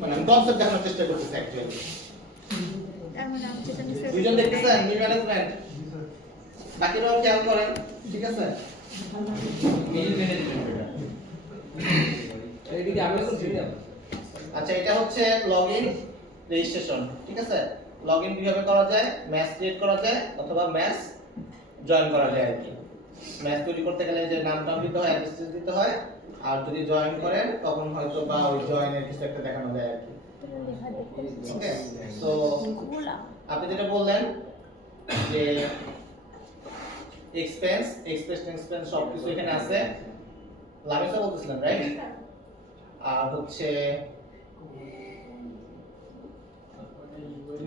মানে আমি কনসেপ্ট দেখানোর চেষ্টা করতেছি অ্যাকচুয়ালি। দুইজন দেখতেছেন মিল ম্যানেজমেন্ট, বাকিরাও খেয়াল করেন, ঠিক আছে? মিল ম্যানেজমেন্ট এইদিকে আমি করছি না। আচ্ছা, এটা হচ্ছে লগইন রেজিস্ট্রেশন, ঠিক আছে? লগইন কিভাবে করা যায়? ম্যাচ ক্রিয়েট করা যায় অথবা ম্যাচ জয়েন করা যায় আর কি। ম্যাচ তৈরি করতে গেলে যে নামটা দিতে হয়, অ্যাড্রেস দিতে হয়, আর যদি জয়েন করেন তখন হয়তো বা ওই জয়েনের কিছু একটা দেখানো যায় আর কি। ওকে, সো আপনি যেটা বললেন যে এক্সপেন্স সবকিছু এখানে আছে, লামিসা বলতেছিলেন রাইট? আর হচ্ছে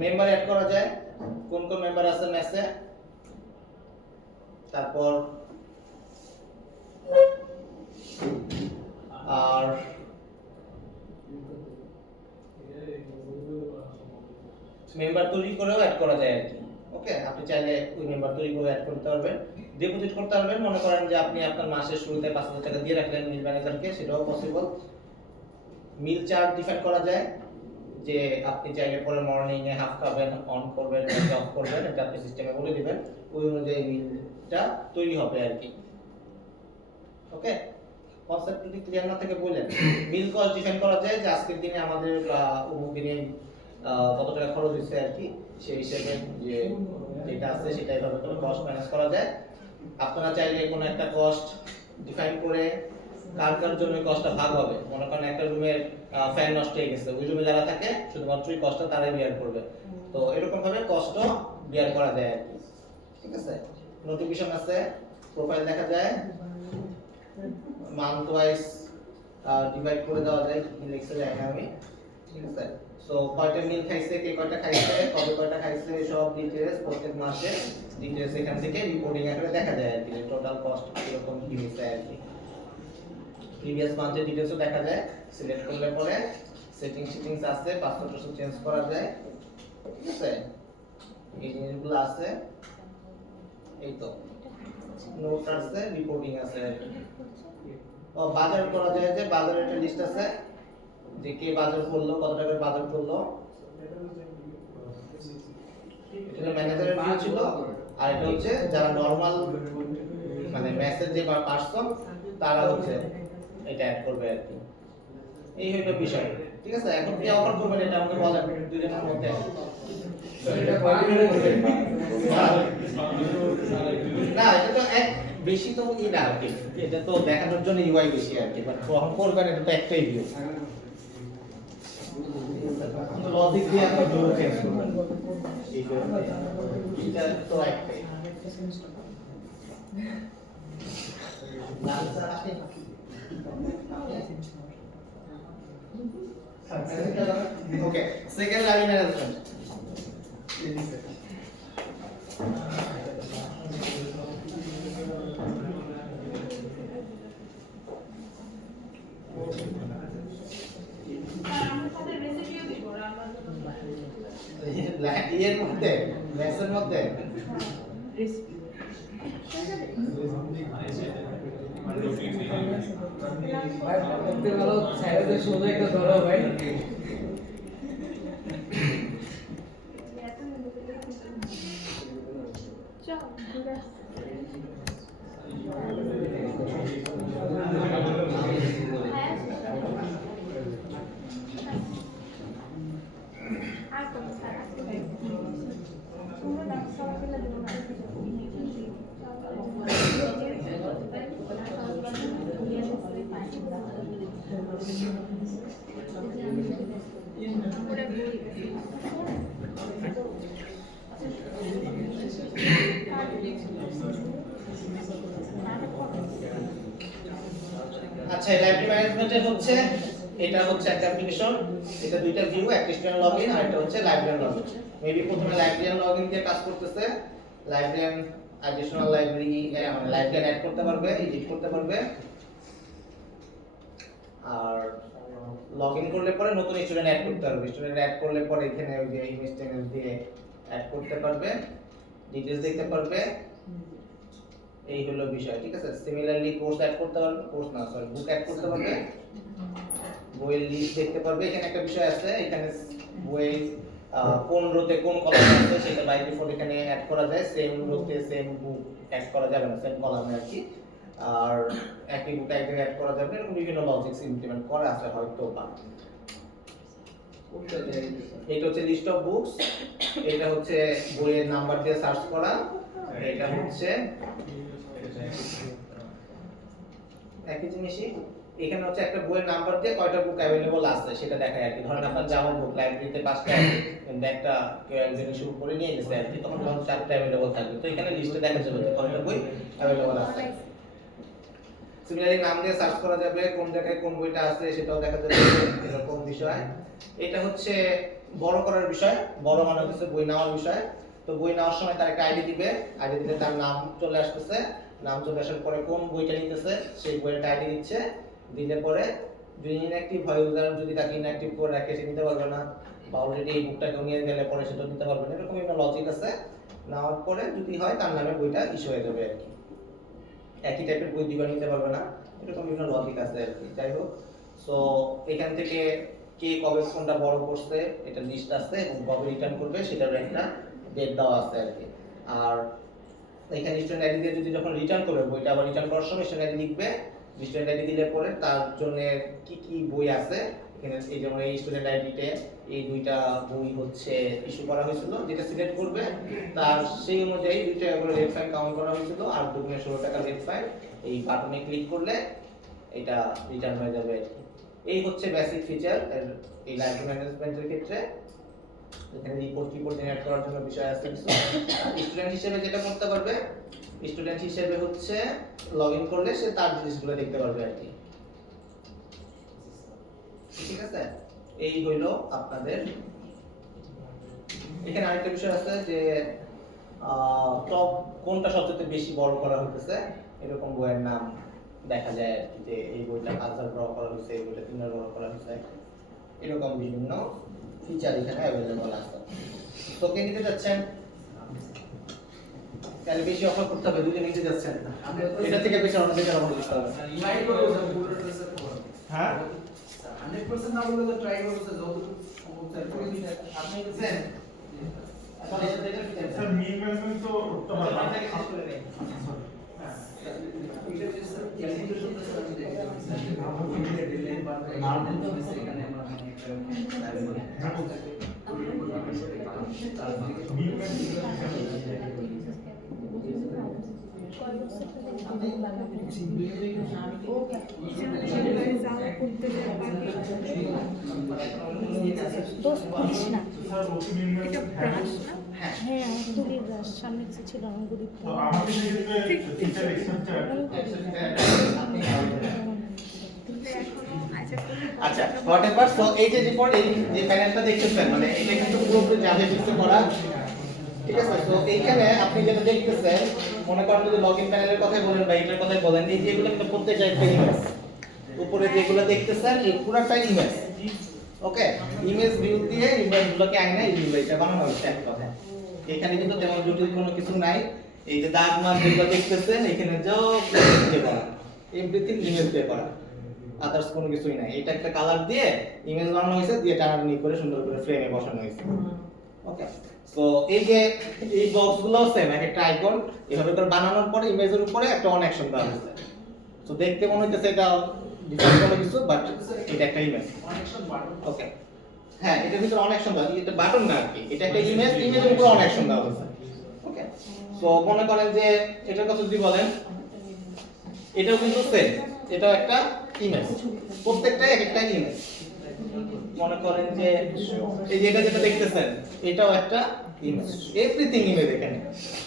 মেম্বার অ্যাড করা যায়, কোন কোন মেম্বার আছে ম্যাচে, তারপর আর মেম্বার তৈরি করেও অ্যাড করা যায় আর কি। ওকে, আপনি চাইলে ওই মেম্বার তৈরি করে অ্যাড করতে পারবেন, ডিপোজিট করতে পারবেন। মনে করেন যে আপনি আপনার মাসের শুরুতে 5000 টাকা দিয়ে রাখলেন মিল ম্যানেজারকে, সেটাও পসিবল। মিল চার্ট ডিফাইন করা যায়, যে আপনি চাইলে পরে মর্নিং এ হাফ খাবেন, অন করবেন, অফ করবেন, এটা আপনি সিস্টেমে বলে দিবেন, ওই অনুযায়ী মিলটা তৈরি হবে আর কি। ওকে, কনসেপ্ট যদি ক্লিয়ার না থাকে বলেন। মিল কস্ট ডিফাইন করা যায়, যে আজকের দিনে আমাদের অমুক দিনে কত টাকা খরচ হয়েছে আর কি, সেই হিসেবে যে যেটা আছে সেটা এইভাবে করে কস্ট ম্যানেজ করা যায়। আপনারা চাইলে কোনো একটা কস্ট ডিফাইন করে কার কার জন্য কস্টটা ভাগ হবে, মনে করেন একটা রুমের ফ্যান নষ্ট হয়ে গেছে, ওই রুমে যারা থাকে শুধুমাত্র ওই কস্টটা তারাই বিয়ার করবে, তো এরকম ভাবে কস্টও বিয়ার করা যায় আর কি। ঠিক আছে, নোটিফিকেশন আছে, প্রোফাইল দেখা যায়, মান্থ ওয়াইজ ডিভাইড করে দেওয়া যায়, কি লিখতে যায় না আমি, ঠিক আছে? সো কয়টা মিল খাইছে, কে কয়টা খাইছে, কবে কয়টা খাইছে, সব ডিটেইলস প্রত্যেক মাসে ডিটেইলস এখান থেকে রিপোর্টিং আকারে দেখা যায় আর কি, টোটাল কস্ট কিরকম কি হয়েছে আর কি। প্রিভিয়াস মান্থের ডিটেইলসও দেখা যায়, সিলেক্ট করলে পরে সেটিংস আছে, পাসওয়ার্ড চেঞ্জ করা যায়, ঠিক আছে? এই জিনিসগুলো আছে, এই তো নোট আছে, রিপোর্টিং আছে আর কি। ও বাজার করা যায়, যে বাজারের একটা লিস্ট আছে, যে কে বাজার করলো, কত টাকার বাজার করলো, এটা ম্যানেজারের ভিউ ছিল। আর এটা হচ্ছে যারা নরমাল মানে মেসেজ যে পার্সন, তারা হচ্ছে এটা অ্যাড করবে আর কি। এই হলো বিষয়, ঠিক আছে? এখন কি অফার করবেন এটা আমাকে বলেন দুজনের মধ্যে। না, এটা তো এক বেশি তো ই না আর কি, এটা তো দেখানোর জন্য ইউআই বেশি আর কি, বাট কখন করবেন এটা তো একটাই ভিউ। লজিক দিয়ে আপনি ভিউ চেঞ্জ করবেন, এটা তো একটাই। ওকে, সেকেন্ড লাইন ম্যানেজমেন্ট। এর মধ্যে ম্যাথসের মধ্যে ভাই করতে ভালো ছাইরে শুধু একটা ধরো ভাই। আচ্ছা, লাইব্রেরি ম্যানেজমেন্টের হচ্ছে এটা হচ্ছে একটা অ্যাপ্লিকেশন, এটা দুইটা ভিউ, একটা স্টুডেন্ট লগইন আর এটা হচ্ছে লাইব্রেরিয়ান লগইন। মেবি প্রথমে লাইব্রেরিয়ান লগইন দিয়ে কাজ করতেছে, লাইব্রেরিয়ান অ্যাডিশনাল লাইব্রেরি মানে লাইব্রেরিয়ান অ্যাড করতে পারবে, এডিট করতে পারবে, আর লগইন করলে পরে নতুন স্টুডেন্ট অ্যাড করতে পারবে, স্টুডেন্ট অ্যাড করলে পরে এখানে ওই যে ইমেজ টেনেস দিয়ে অ্যাড করতে পারবে, ডিটেইলস দেখতে পারবে, এই হলো বিষয়, ঠিক আছে? সিমিলারলি কোর্স অ্যাড করতে পারবে, কোর্স না সরি বুক অ্যাড করতে পারবে, বইয়ের লিস্ট দেখতে পারবে। এখানে একটা বিষয় আছে, এখানে বই কোন রোতে কোন কলাম আছে সেটা বাই ডিফল্ট এখানে অ্যাড করা যায়। সেম রোতে সেম বুক অ্যাড করা যাবে না, সেম কলামে আর কি। আর একই বুক এক জায়গায় অ্যাড করা যাবে, এরকম বিভিন্ন লজিক্স ইমপ্লিমেন্ট করা আছে হয়তো বা। এটা হচ্ছে লিস্ট অফ বুকস, এটা হচ্ছে বইয়ের নাম্বার দিয়ে সার্চ করা, এটা হচ্ছে একই জিনিসই। এখানে হচ্ছে একটা বইয়ের নাম্বার দিয়ে কয়টা বুক অ্যাভেলেবল আছে সেটা দেখায় আর কি। ধরেন আপনার জামা বুক লাইব্রেরিতে 5টা আছে, কিন্তু একটা কেউ একজন ইস্যু করে নিয়ে গেছে আর কি, তখন 4টা অ্যাভেলেবল থাকবে। তো এখানে লিস্টে দেখা যাবে যে কয়টা বই অ্যাভেলেবল আছে। সিমিলারলি নাম দিয়ে সার্চ করা যাবে, কোন জায়গায় কোন বইটা আছে সেটাও দেখা যাবে, এরকম বিষয়। এটা হচ্ছে বড় করার বিষয়, বড় মানে হচ্ছে বই নেওয়ার বিষয়। তো বই নেওয়ার সময় তার একটা আইডি দিবে, আইডি দিলে তার নাম চলে আসতেছে, নাম চলে আসার পরে কোন বইটা নিতেছে সেই বইয়ের আইডি দিচ্ছে, দিলে পরে যদি ইনঅ্যাক্টিভ হয়, ইউজার যদি তাকে ইনঅ্যাক্টিভ করে রাখে সে নিতে পারবে না, বা অলরেডি এই বুকটাকে নিয়ে গেলে পরে সেটা নিতে পারবে না, এরকম একটা লজিক আছে। নেওয়ার পরে যদি হয় তার নামে বইটা ইস্যু হয়ে যাবে আর কি। একই টাইপের বই দুইবার নিতে পারবে না, এরকম বিভিন্ন লজিক আছে আর কি। যাই হোক, সো এখান থেকে কে কবে কোনটা বড় করছে এটা লিস্ট আছে, এবং কবে রিটার্ন করবে সেটার একটা ডেট দেওয়া আছে আর কি। আর এখানে স্টুডেন্ট আইডি দিয়ে যদি যখন রিটার্ন করবে বইটা, আবার রিটার্ন করার সময় স্টুডেন্ট আইডি লিখবে, স্টুডেন্ট আইডি দিলে পরে তার জন্য কি কি বই আছে এখানে, এই যেমন এই স্টুডেন্ট আইডিতে এই দুইটা বই হচ্ছে ইস্যু করা হয়েছিল, যেটা সিলেক্ট করবে তার সেই অনুযায়ী 2 টাকা করে রেট ফাইন কাউন্ট করা হয়েছিল, আর 2 গুণে 16 টাকা রেট ফাইন। এই বাটনে ক্লিক করলে এটা রিটার্ন হয়ে যাবে। এই হচ্ছে বেসিক ফিচার এই লাইব্রেরি ম্যানেজমেন্টের ক্ষেত্রে। এখানে রিপোর্ট জেনারেট করার জন্য বিষয় আছে কিছু। স্টুডেন্ট হিসেবে যেটা করতে পারবে, স্টুডেন্ট হিসেবে হচ্ছে লগইন করলে সে তার জিনিসগুলো দেখতে পারবে আর কি। ঠিক আছে, এই হইলো আপনাদের। এখানে আরেকটা বিষয় আছে যে টপ কোনটা সবচেয়ে বেশি বড় করা হইতেছে, এরকম বইয়ের নাম দেখা যায় আর কি, যে এই বইটা 5,000 বড় করা হয়েছে, এই বইটা 3,000 বড় করা হয়েছে, এরকম বিভিন্ন ফিচার এখানে অ্যাভেলেবল আছে। তো কে নিতে যাচ্ছেন? তাহলে বেশি অফার করতে হবে, দুটো নিতে যাচ্ছেন, এটা থেকে বেশি অন্য দিকে অফার করতে হবে। হ্যাঁ 100% না বললে তো ট্রাই করতে যতটুকু সম্ভব তাই করে দিতে। আপনি বুঝছেন এখন এটা দেখেন স্যার মিনিমাম তো উঠতে পারবে না। থেকে শেষ করে নেই। এটা যে স্যার ক্যালকুলেশন তো স্যার আমি দেখি ডিজাইন পার্ট এখানে আমরা দোষ করিস না। স্যার ওকে মিনিমাম হ্যাঁ তুলির রাস সামনে কিছু ছিল না গরিব তো আমাদের ক্ষেত্রে টিচার এক্সপেক্টেড আচ্ছা হোয়াটএভার। সো এই যে রিপোর্ট, এই যে প্যানেলটা দেখতেছেন, মানে এটা কিন্তু পুরোপুরি জাভা ফিক্সে করা। ঠিক আছে, তো এইখানে আপনি যেটা দেখতেছেন, মনে করেন যদি লগইন প্যানেলের কথাই বলেন বা এটার কথাই বলেন, এই যে এগুলো কিন্তু প্রত্যেকটা একটা ইমেজ, উপরে যেগুলো দেখতেছেন এই পুরোটাই ইমেজ। ওকে, ইমেজ ভিউ দিয়ে ইমেজগুলোকে আইনা এই ইমেজটা বানানো হচ্ছে এক কথায়। এখানে কিন্তু তেমন জটিল কোনো কিছু নাই। এই যে দাগ মান যেগুলো দেখতেছেন এখানে সব দিয়ে করা, এভরিথিং ইমেজ দিয়ে করা, আদার্স কোনো কিছুই নাই। এটা একটা কালার দিয়ে ইমেজ বানানো হয়েছে, দিয়ে টানাটানি করে সুন্দর করে ফ্রেমে বসানো হয়েছে। ওকে, সো এই যে এই বক্সগুলো সেম, এক একটা আইকন এভাবে করে বানানোর পরে ইমেজের উপরে একটা অন অ্যাকশন দেওয়া হয়েছে। সো দেখতে মনে হচ্ছে এটা ডিফারেন্ট কোনো কিছু, বাট এটা একটা ইমেজ। ওকে, হ্যাঁ এটার ভিতরে অন অ্যাকশন দেওয়া, এটা বাটন না আর কি, এটা একটা ইমেজ, ইমেজের উপরে অন অ্যাকশন দেওয়া হয়েছে। ওকে, সো মনে করেন যে এটার কথা যদি বলেন, এটাও কিন্তু সেম, এটাও একটা ইমেজ, প্রত্যেকটাই এক একটা ইমেজ। মনে করেন যে এই যে এটা যেটা দেখতেছেন এটাও একটা ইমেজ, এভরিথিং ইমেজ এখানে।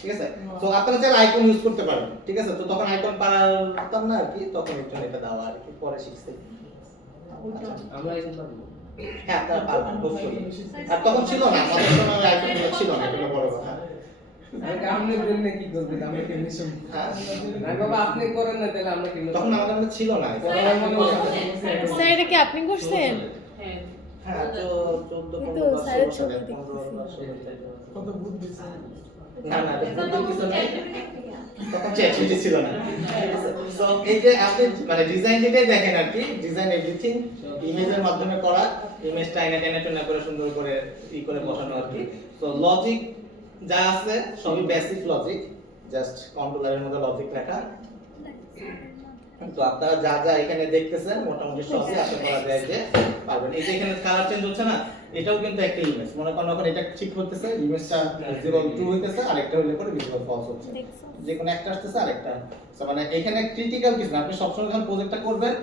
ঠিক আছে, তো আপনারা চাইলে আইকন ইউজ করতে পারেন। ঠিক আছে, তো তখন আইকন পারতাম না আর কি, তখন একটু এটা দেওয়া আর কি, পরে শিখছি। আমরা এখন পারবো। হ্যাঁ আপনারা পারবেন অবশ্যই। আর তখন ছিল না, আমাদের সময় আইকন ছিল না, এটা বড় কথা। আপনি বলেন কি করবেন, আমরা কেমনি শুন। হ্যাঁ, না বাবা আপনি করেন না তাহলে আমরা কেমনি। তখন আমাদের মধ্যে ছিল না। স্যার এটা কি আপনি করছেন? হ্যাঁ, তো 14 এই তো 15 স্যারের 16 ছবি সালে, দেখতেছি। 15 16 কত বুদ্ধি না না ভুল কিছু নাই, তখন চ্যাট ছিল না। সো এই যে আপনি মানে ডিজাইন যেটাই দেখেন আর কি, ডিজাইন এভরিথিং ইমেজের মাধ্যমে করা, ইমেজটা টেনে করে সুন্দর করে করে বসানো আর কি। তো লজিক যা আছে সবই বেসিক লজিক, জাস্ট কন্ট্রোলারের মধ্যে লজিক লেখা। তো আপনারা যা যা এখানে দেখতেছেন মোটামুটি সবই আশা করা যায় যে পারবেন। এই যে এখানে কালার চেঞ্জ হচ্ছে না, এটাও কিন্তু একটা ইমেজ। মনে করেন এখন এটা ঠিক হতেছে, ইমেজটা ভিজিবল ট্রু হইতেছে, আরেকটা হইলে পরে ভিজিবল ফলস হচ্ছে, যে কোনো একটা আসতেছে আরেকটা। তো মানে এখানে ক্রিটিক্যাল কিছু না, আপনি সবসময় যখন প্রজেক্টটা করবেন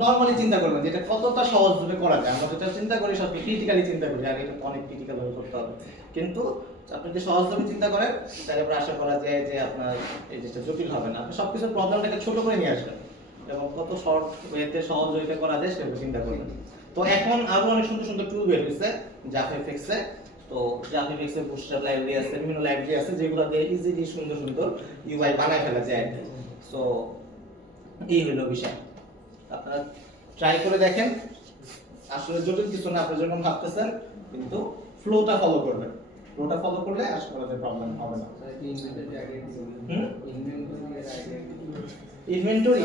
নরমালি চিন্তা করবেন যেটা কতটা সহজভাবে করা যায়। আমরা যেটা চিন্তা করি সব ক্রিটিক্যালি চিন্তা করি, আর এটা অনেক ক্রিটিক্যাল ভাবে করতে হবে। কিন্তু আপনি যদি সহজভাবে চিন্তা করেন তাহলে আমরা আশা করা যায় যে আপনার এই জিনিসটা জটিল হবে না। আপনি সবকিছু প্রবলেমটাকে ছোট করে নিয়ে আসবেন এবং কত শর্ট ওয়েতে সহজ ওয়েতে করা যায় সেটা চিন্তা করবেন। তো এখন আরো অনেক সুন্দর সুন্দর টুল বের হয়েছে জাফএফএক্সে। তো জাফএফএক্সে বুটস্ট্র্যাপ লাইব্রেরি আছে, বিভিন্ন লাইব্রেরি আছে যেগুলো দিয়ে ইজিলি সুন্দর সুন্দর ইউআই বানায় ফেলা যায়। সো এই হলো বিষয়, আপনারা ট্রাই করে দেখেন। আসলে জটিল কিছু না আপনার জন্য ভাবতেছেন, কিন্তু ফ্লোটা ফলো করবেন। ফ্লোটা ফলো করলে আশা করা যায় প্রবলেম হবে না। ইনভেন্টরি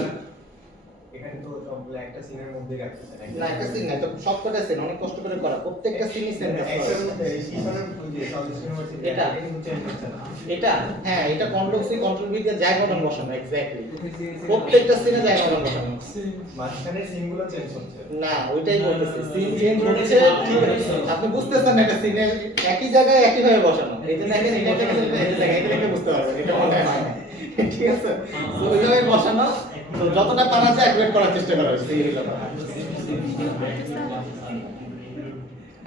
এখানে তো সবগুলো একটা সিনের মধ্যে রাখতেছেন। না একটা সিন না, তো সবকটা সিন অনেক কষ্ট করে করা, প্রত্যেকটা সিনই সেম। একটার মধ্যে শিশনের যে সাউথ ইউনিভার্সিটি এটা কিন্তু চেঞ্জ হচ্ছে না। এটা হ্যাঁ, এটা কন্ট্রোল সি কন্ট্রোল ভি দিয়ে জায়গা বদল বসানো, এক্স্যাক্টলি প্রত্যেকটা সিনে জায়গা বদল বসানো। মাঝখানে সিনগুলো চেঞ্জ হচ্ছে না ওইটাই বলতেছি, সিন চেঞ্জ হচ্ছে, আপনি বুঝতেছেন না, এটা সিনে একই জায়গায় একই ভাবে বসানো। এই যে দেখেন এটা থেকে এই জায়গায় এটা থেকে বুঝতে পারবেন, এটা মনে হয় না। ঠিক আছে, তো ওইভাবে বসানো। তো যতটা পারা যায় অ্যাকুরেট করার চেষ্টা করা হয়েছে এই হলো।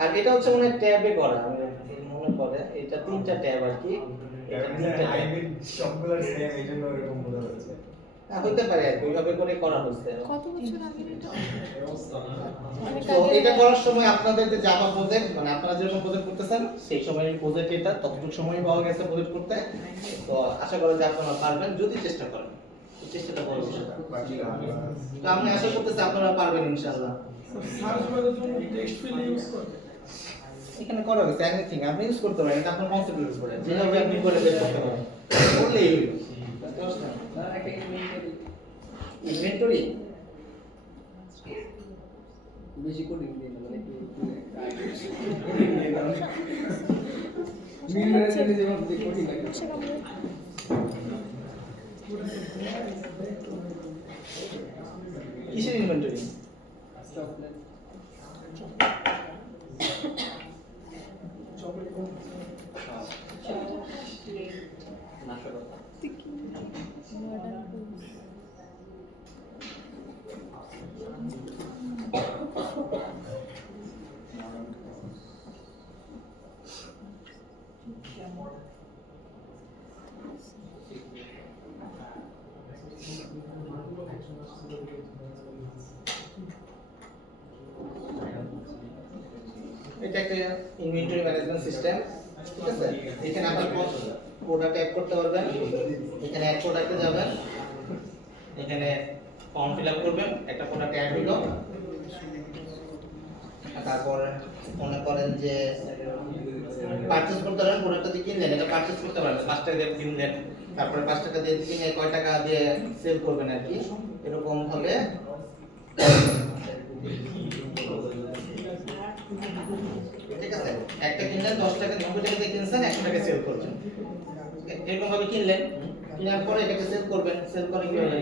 আর এটা হচ্ছে মনে হয় ট্যাবে করা, আমি মনে করে এটা তিনটা ট্যাব আর কি। এটা তিনটা ট্যাব আইবি সবগুলো সেম, এইজন্য এরকম বোঝা যাচ্ছে। হইতে পারে আর কি, ওইভাবে করে করা হচ্ছে। কত বছর আগে এটা? তো এটা করার সময় আপনাদের যে জাভা প্রজেক্ট, মানে আপনারা যেরকম প্রজেক্ট করতেছেন সেই সময়ের প্রজেক্ট, এটা ততটুকু সময় পাওয়া গেছে প্রজেক্ট করতে। তো আশা করা যায় আপনারা পারবেন যদি চেষ্টা করেন, চেষ্টাটা বড় বিষয়। তো আমি আশা করতেছি আপনারা পারবেন ইনশাআল্লাহ। সার্চ করার জন্য টেক্সট ফিল্ড ইউজ করে। এখানে করা হয়েছে এনিথিং আপনি ইউজ করতে পারেন, এটা আপনার কনসেপ্ট ইউজ করেন, যেভাবে আপনি করে বের করতে পারেন করলেই হলো। ইনভেন্টরি বেশি করে দিয়ে না, মানে কিসের ইনভেন্টরি? এটা একটা ইনভেন্টরি ম্যানেজমেন্ট সিস্টেম। ঠিক আছে, এখানে আপনি প্রোডাক্ট অ্যাড করতে পারবেন। এখানে অ্যাড প্রোডাক্টে যাবেন, এখানে ফর্ম ফিল আপ করবেন, একটা প্রোডাক্ট অ্যাড হলো। তারপর মনে করেন যে পারচেজ করতে পারেন, প্রোডাক্টটা দিয়ে কিনলেন, এটা পারচেজ করতে পারবেন, 5 টাকা দিয়ে কিনলেন, তারপরে 5 টাকা দিয়ে কিনে কয় টাকা দিয়ে সেল করবেন আর কি, এরকম ভাবে। ঠিক আছে, একটা কিনলেন 10 টাকা 90 টাকা দিয়ে কিনছেন, 100 টাকা সেল করবেন, এরকম ভাবে কিনলেন, কেনার পরে এটাকে সেল করবেন। সেল করে কি হবে,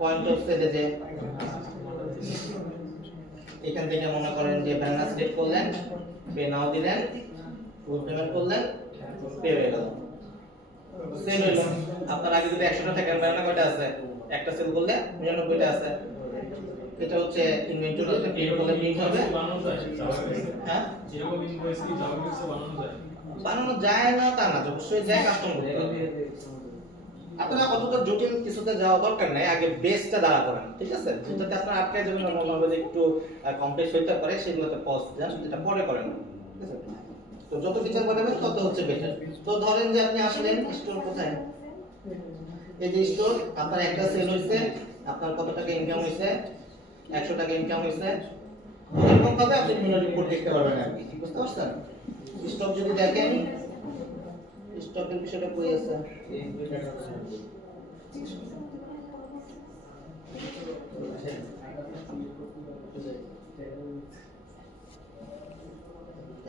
পয়েন্ট অফ সেলে যে এখান থেকে মনে করেন যে ব্যালেন্স চেক করলেন, পে নাও দিলেন, ফুল পেমেন্ট করলেন, পে হয়ে গেল, সেল হলো। আপনার আগে যদি 100 টাকা ব্যালেন্স কয়টা আছে, একটা সেল করলে 99টা আছে। এটা হচ্ছে ইনভেন্টরি, এটা ক্রিয়েট করলে লিংক হবে। হ্যাঁ, যেরকম ইনভয়েস কি জাভাবেক্সে বানানো যায়? বানানো যায় না তা না, অবশ্যই যায়, কাস্টম করতে হবে। আপনারা অতটা জটিল কিছুতে যাওয়া দরকার নাই, আগে বেসটা দাঁড়া করেন। ঠিক আছে, যেটাতে আপনার আটকায় যাবেন না, মনে হবে একটু কমপ্লেক্স হইতে পারে, সেগুলোতে পজ দেন, যেটা পরে করেন। ঠিক আছে, তো যত বিচার করবেন তত হচ্ছে বেটার। তো ধরেন যে আপনি আসলেন, স্টোর কোথায়, এই যে স্টোর, আপনার একটা সেল হইছে, আপনার কত টাকা ইনকাম হইছে, 100 টাকা ইনকাম হইছে, এরকম ভাবে আপনি বিভিন্ন রিপোর্ট দেখতে পারবেন আর কি। বুঝতে পারছেন? স্টক যদি দেখেন, স্টকের বিষয়টা কই আছে?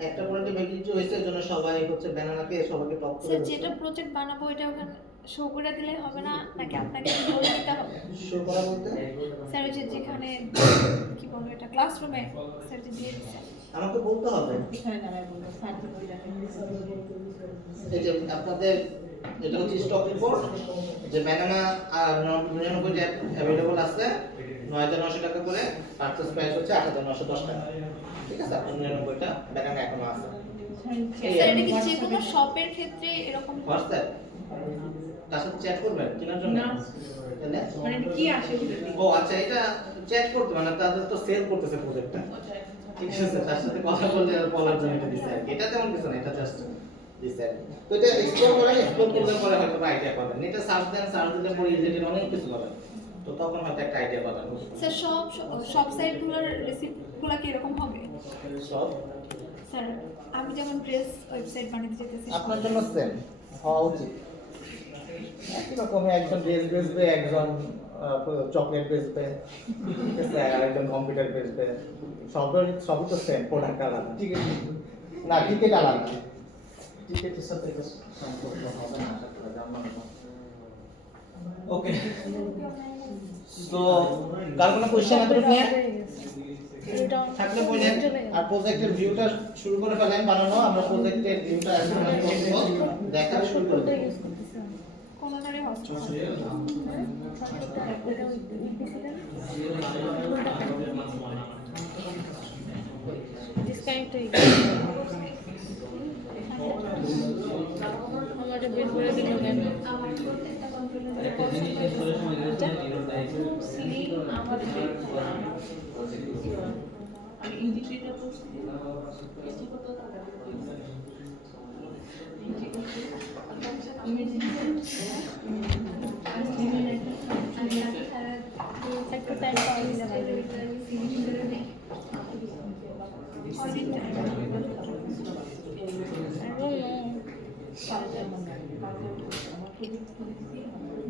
একটা প্রোডাক্টে ভ্যালিডিটি হয়েছে এর জন্য সবাই হচ্ছে ব্যানানাকে সবাইকে টপ করে স্যার যেটা প্রজেক্ট বানাবো এটা ওখানে শো করে দিলে হবে না নাকি আপনাকে বলে দিতে হবে? শো করা বলতে স্যার ওই যে যেখানে কি বলবো এটা ক্লাসরুমে স্যার যে দিয়ে দিচ্ছে আমাকে বলতে হবে এই যে আপনাদের এটা হচ্ছে স্টক রিপোর্ট যে ব্যানানা আর 99 টা अवेलेबल আছে 9900 টাকা করে পারচেজ প্রাইস হচ্ছে 8910 টাকা ঠিক আছে 99 টা ব্যানানা এখনো আছে স্যার এটা কি যে কোনো শপের ক্ষেত্রে এরকম হোয়াটসঅ্যাপ তার সাথে চ্যাট করবেন কেনার জন্য না। তাহলে মানে কি আসে ও আচ্ছা এটা চ্যাট করতে মানে তাদের তো সেল করতেছে প্রজেক্টটা ঠিক আছে তার সাথে কথা বললে আর বলার জন্য এটা দিছে আর কি। এটা তেমন কিছু না এটা জাস্ট দিছে আর কি। তো এটা এক্সপ্লোর করলে পরে হয়তো আইডিয়া পাবেন এটা সার্চ দেন সার্চ দিলে পরে রিলেটেড অনেক কিছু পাবেন তো তখন হয়তো একটা আইডিয়া পাবেন স্যার সব সাইটগুলোর রেসিপিগুলো কি এরকম হবে? সব স্যার আমি যেমন ড্রেস ওয়েবসাইট বানাতে যেতেছি আপনার জন্য সেম হওয়া উচিত একই রকম একজন ড্রেস বেচবে একজন চকলেট বেচবে ঠিক আছে আর একজন কম্পিউটার বেচবে সবই তো সেম প্রোডাক্ট আলাদা ঠিক আছে না টিকেট আলাদা টিকেটের সাথে এটা সম্পর্ক হবে না আশা করা যায় ওকে তো কার কোনো কোশ্চেন আছে নিয়ে থাকলে বলেন আর প্রজেক্টের ভিউটা শুরু করে ফেলেন বানানো আমরা প্রজেক্টের ভিউটা এখন করব দেখা শুরু করব কোনোটারই হচ্ছে ডিসকানেক্ট হয়ে আমারটা বের করে দিল কেন আমি ইন্ডিকেটর করছি একটা টাইম পাওয়া যাবে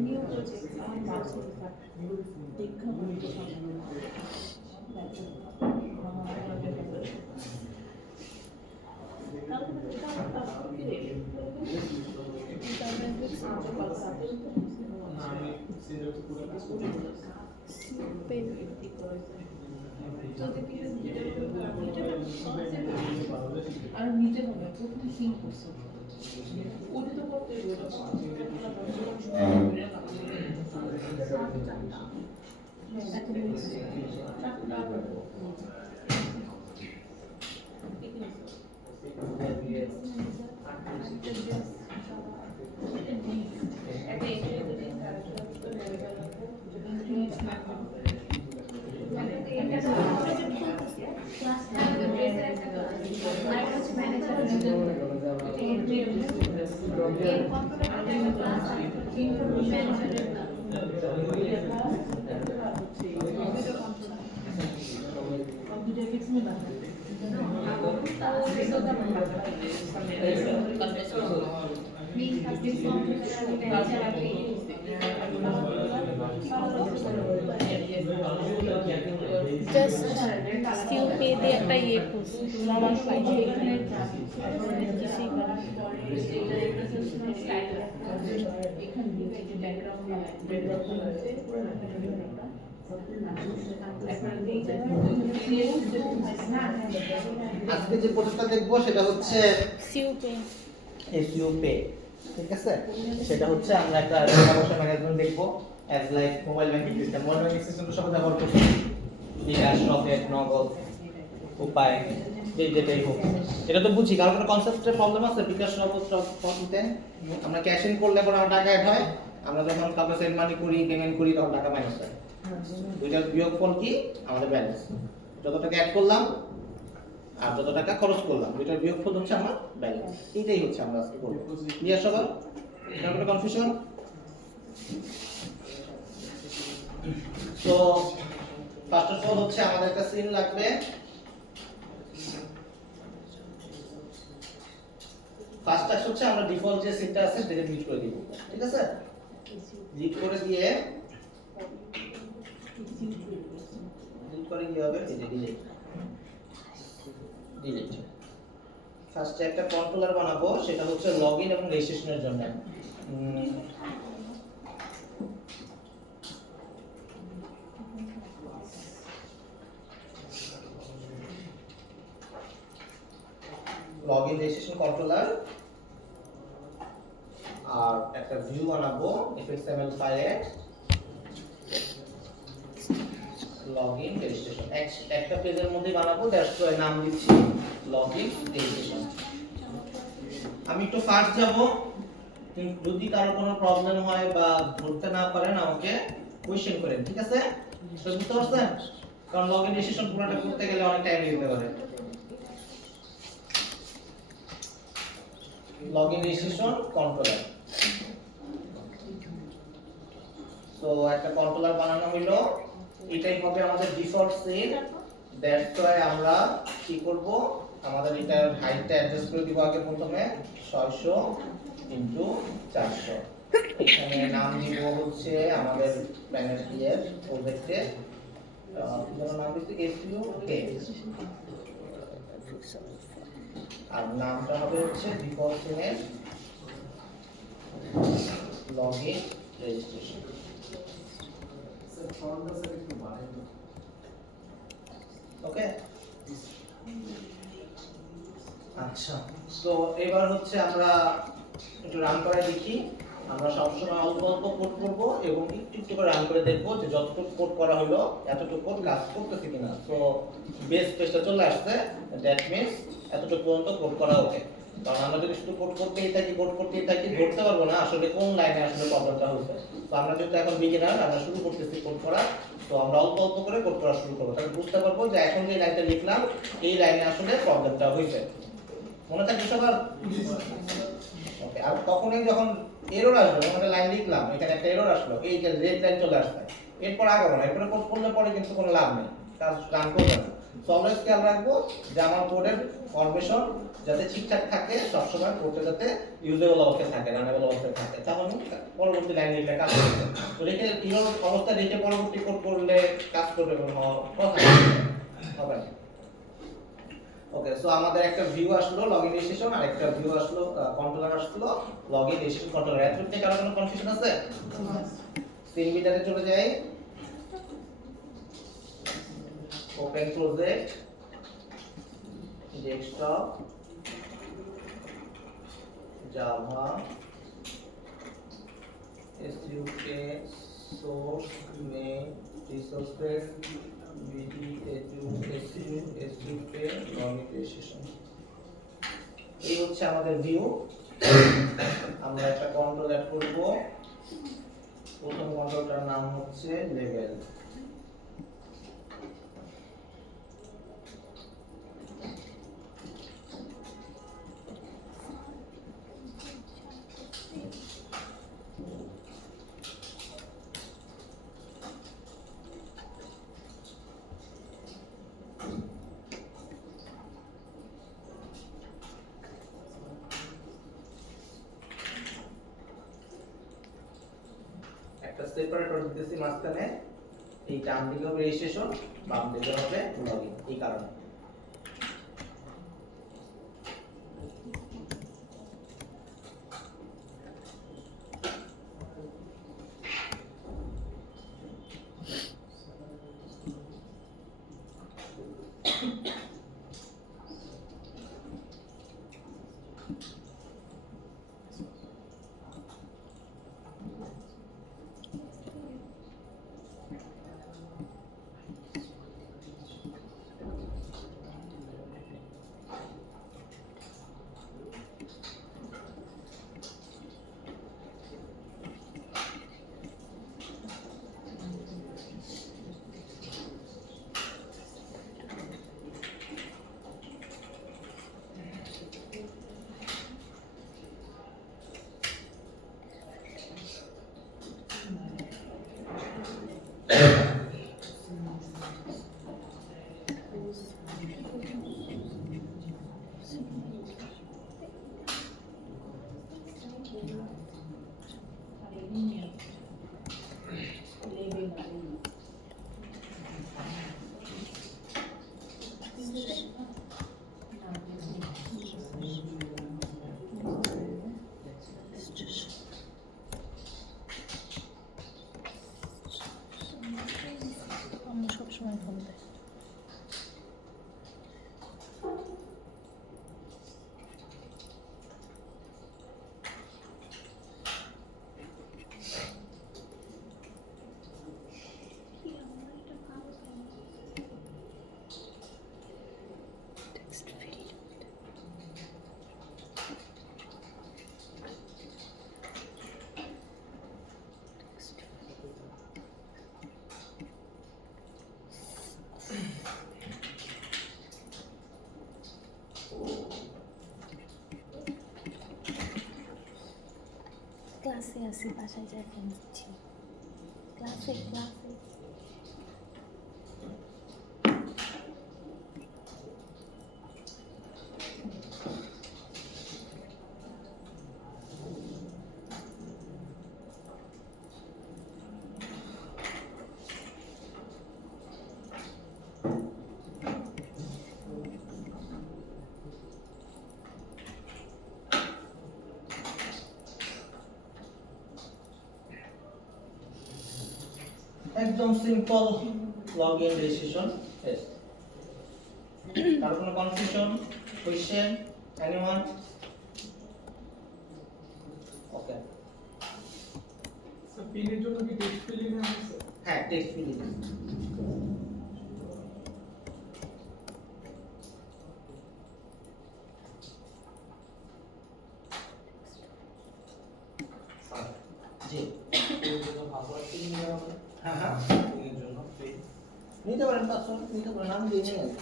নিউ প্রজেক্ট আর মার্কেট দীক্ষা আর নিতে হবে প্রথম সিং করছে ওটা তো করতে জাস্ট সিউ পে দিয়ে একটা ইয়ে খুঁজ নর্মাল ফাইল কিছুই করে আজকে যে প্রজেক্টটা দেখবো সেটা হচ্ছে সিউ পে এসইও পে ঠিক আছে সেটা হচ্ছে আমরা একটা টাকা পয়সা ম্যানেজমেন্ট দেখবো as like mobile banking system mobile banking system তো সবাই ব্যবহার করছে বিকাশ রকেট নগদ উপায় যেটাই হোক এটা তো বুঝি কারণ কোনো কনসেপ্টের প্রবলেম আছে বিকাশ নগদ পদ্ধতিতে আমরা ক্যাশ ইন করলে পরে আমার টাকা অ্যাড হয় আমরা যখন কাউকে সেন্ড মানি করি পেমেন্ট করি তখন টাকা মাইনাস হয় দুইটার বিয়োগফল কি আমাদের ব্যালেন্স যত টাকা অ্যাড করলাম আর যত টাকা খরচ করলাম দুইটার বিয়োগফল হচ্ছে আমার ব্যালেন্স এইটাই হচ্ছে আমরা আজকে করব ক্লিয়ার সবার এটা কোনো কনফিউশন তো ফার্স্ট অফ অল হচ্ছে আমাদের একটা সিন লাগবে ফার্স্টটা কাজ হচ্ছে আমরা ডিফল্ট যে সিনটা আছে সেটা ডিলিট করে দিব, ঠিক আছে? ডিলিট করে দিয়ে ডিলিট করে কি হবে, এই যে ডিলিট। ফার্স্টে একটা কন্ট্রোলার বানাবো, সেটা হচ্ছে লগইন এবং রেজিস্ট্রেশনের জন্য। লগইন রেজিস্ট্রেশন কন্ট্রোলার, আর একটা ভিউ বানাবো fxml ফাইলে লগইন রেজিস্ট্রেশন। একটা পেজের মধ্যে বানাবো, দ্যাটস ওয়াই নাম দিচ্ছি লগইন রেজিস্ট্রেশন। আমি একটু ফাস্ট যাব, যদি কারো কোনো প্রবলেম হয় বা ধরতে না পারেন আমাকে কোয়েশ্চেন করেন, ঠিক আছে? তো বুঝতে পারছেন, কারণ লগইন রেজিস্ট্রেশন পুরোটা করতে গেলে অনেক টাইম লাগতে পারে। লগইন রেজিস্ট্রেশন কন্ট্রোলার, সো একটা কন্ট্রোলার বানানো হলো, এটাই হবে আমাদের ডিফল্ট সিন। দ্যাটস ওয়াই আমরা কি করব, আমাদের এটার হাইটটা অ্যাডজাস্ট করে দিব আগে প্রথমে 600 ইনটু 400। এখানে নাম দিব হচ্ছে আমাদের প্যানেলের প্রজেক্টে নাম দিচ্ছি SUK, আর নামটা হবে হচ্ছে ডিফল্ট সিনের লগইন রেজিস্ট্রেশন। ওকে, আচ্ছা, তো এবার হচ্ছে আমরা একটু রান করে দেখি। আমরা সবসময় অল্প অল্প কোড করবো এবং একটু একটু করে রান করে দেখবো যে যতটুকু কোড করা হলো এতটুকু কোড কাজ করতেছে কিনা। তো বেস পেজটা চলে আসছে, দ্যাট মিন্স এতটুকু পর্যন্ত কোড করা ওকে। কারণ আমরা যদি শুধু কোড করতেই থাকি ধরতে পারবো না আসলে কোন লাইনে আসলে প্রবলেমটা হচ্ছে। তো আমরা যেহেতু এখন বিগিনার, আমরা শুরু করতেছি কোড করা, তো আমরা অল্প অল্প করে কোড করা শুরু করবো, তাহলে বুঝতে পারবো যে এখন যে লাইনটা লিখলাম এই লাইনে আসলে প্রবলেমটা হয়েছে। মনে থাকবে সবার? ওকে, আর তখনই যখন এরর আসবে, একটা লাইন লিখলাম এখানে একটা এরর আসলো, এই যে রেড লাইন চলে আসছে, এরপর আগাবো না, এরপরে কোড করলে পরে কিন্তু কোনো লাভ নেই, কাজ রান করবে না। সো অলওয়েজ খেয়াল রাখবো যে আমার কোডের ফরমেশন যাতে ঠিকঠাক থাকে, সবসময় কোডটা যাতে ইউজেবল অবস্থায় থাকে, রানেবল অবস্থায় থাকে, তাহলে পরবর্তী লাইন লিখলে কাজ করবে। তো রেখে এরর অবস্থা রেখে পরবর্তী কোড করলে কাজ করবে কোনো কথা হবে না। ওকে, সো আমাদের একটা ভিউ আসলো লগইন রেজিস্ট্রেশন, আর একটা ভিউ আসলো কন্ট্রোলার আসলো লগইন রেজিস্ট্রেশন কন্ট্রোলার। এর থেকে কারো কোনো কনফিউশন আছে? সিন বিটারে চলে যাই, open project, desktop, Java, SUK, source, main, resources, SUK, login registration. এই হচ্ছে আমাদের ভিউ। আমরা একটা কন্ট্রোল অ্যাড করব, প্রথম কন্ট্রোলটার নাম হচ্ছে লেভেল। একটা সেপারেটর দিতেছি মাঝখানে, এই ডান দিকে হবে রেজিস্ট্রেশন, বাম দিকে হবে লগইন, এই কারণে। ক্লাসে আসি, বাসায় যাই ফোন দিচ্ছি। ক্লাসে ক্লাসে একদম সিম্পল লগইন রেজিস্ট্রেশন টেস্ট। কারো কোনো কনফিউশন, কোশ্চেন, এনিওয়ান? ওকে, স্যার পিনের জন্য কি টেক্সট ফিলিং আছে স্যার? হ্যাঁ টেক্সট ফিলিং। জি, হ্যাঁ হ্যাঁ নিতে পারেন, পাসওয়ার্ড নিতে পারেন, আমি দিয়ে নিয়ে আসবো।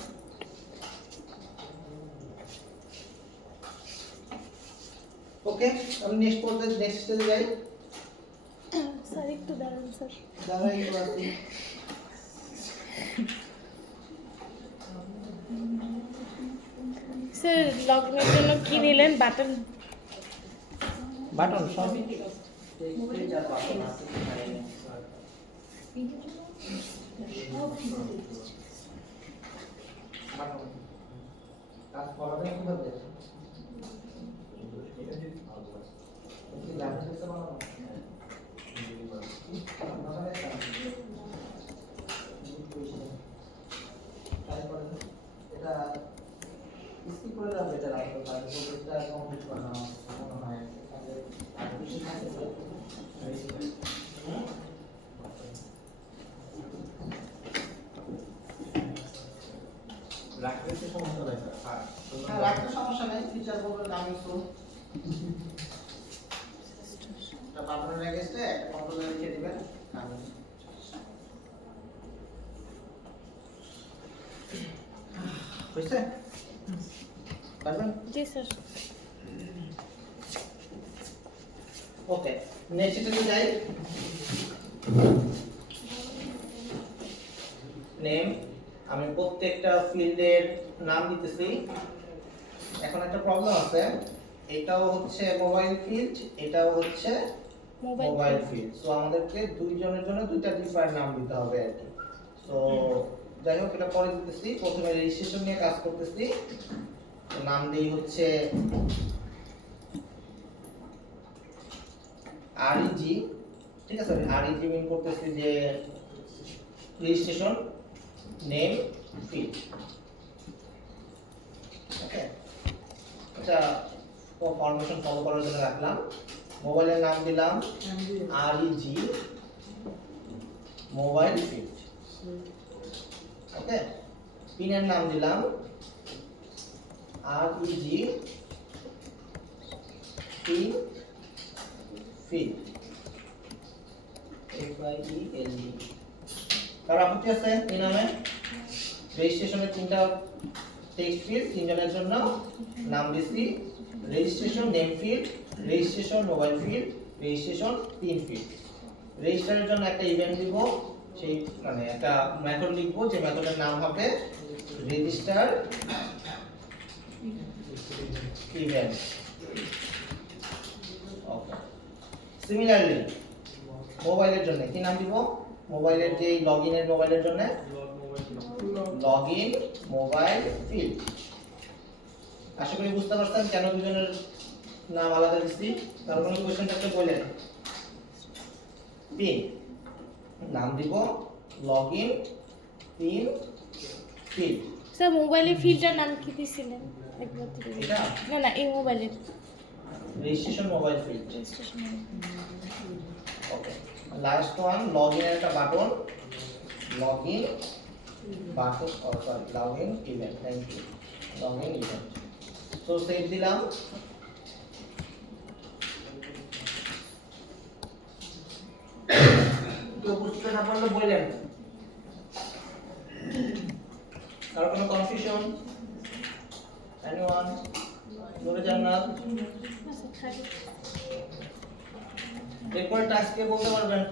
ওকে, আমি নেক্সট স্টেজে যাই। স্যার একটু দাঁড়ান স্যার। দাঁড়াই তো আছি। স্যার লগইনের জন্য কি নিলেন? বাটন বাটন সব যা বাটন আছে বাটন কাজ করাবে কিভাবে? কি লাগে সেটা বানানো? ট্রাই করেন, এটা স্কিপ করে যাবে, এটা রাখতে পারবে, এটা কমপ্লিট করা মনে হয় তাহলে আর বেশি থাকে রাখতে তো সমস্যা নাই স্যার। হ্যাঁ রাখতে সমস্যা নেই, ফিচার বলবেন আমি তো এটা বাটনে রেখেছে, একটা কন্ট্রোলে রেখে দিবেন। আমি হইছে পারবেন? জি স্যার। ওকে, নেক্সট স্টেজে যাই। নেম, আমি প্রত্যেকটা ফিল্ডের নাম দিতেছি। এখন একটা প্রবলেম আছে, এটাও হচ্ছে মোবাইল ফিল্ড, এটাও হচ্ছে মোবাইল ফিল্ড। সো আমাদেরকে দুইজনের জন্য দুইটা ডিফারেন্ট নাম দিতে হবে আর কি। সো যাই হোক, এটা পরে দিতেছি। প্রথমে রেজিস্ট্রেশন নিয়ে কাজ করতেছি। নাম দেই হচ্ছে আরইজি, ঠিক আছে? আরইজি মিন করতেছি যে রেজিস্ট্রেশন নেম ফিল্ড। ওকে, এটা ফরমেশন ফলো করার জন্য রাখলাম। মোবাইলের নাম দিলাম আরইজি মোবাইল ফিল্ড। ওকে, পিনের নাম দিলাম আরইজি পিন ফিল্ড, FIELD। কারো আপত্তি আছে এই নামে? রেজিস্ট্রেশনের তিনটা টেক্সট ফিল্ড, তিনজনের জন্য নাম দিছি registration name field, registration mobile field, registration pin field. রেজিস্টারের জন্য একটা ইভেন্ট দিব, সেই মানে একটা মেথড লিখবো, যে মেথডের নাম হবে রেজিস্টার ইভেন্ট। ওকে, সিমিলারলি মোবাইলের জন্য কি নাম দিব? মোবাইলের যে লগইনের মোবাইলের জন্য লগইন মোবাইল ফিল্ড। আশা করি বুঝতে পারছেন কেন দুজনের নাম আলাদা দিচ্ছি। তার কোনো কোশ্চেন থাকলে বলেন। পিন নাম দিব লগইন পিন ফিল্ড। স্যার মোবাইলের ফিল্ডটার নাম কি দিয়েছিলেন একবার তো বলুন। এটা না না, এই মোবাইলের registration mobile field. Registration. Okay, last one লগইনের একটা button, login button, sorry login event. Thank you, login event. তো সেভ দিলাম। কেউ বুঝতে না পারলে বললেন। কারো কোনো কনফিউশন? এনিওয়ান? নূরে জান্নাত? আচ্ছা, এরপরে টাস্কে বলতে পারবেন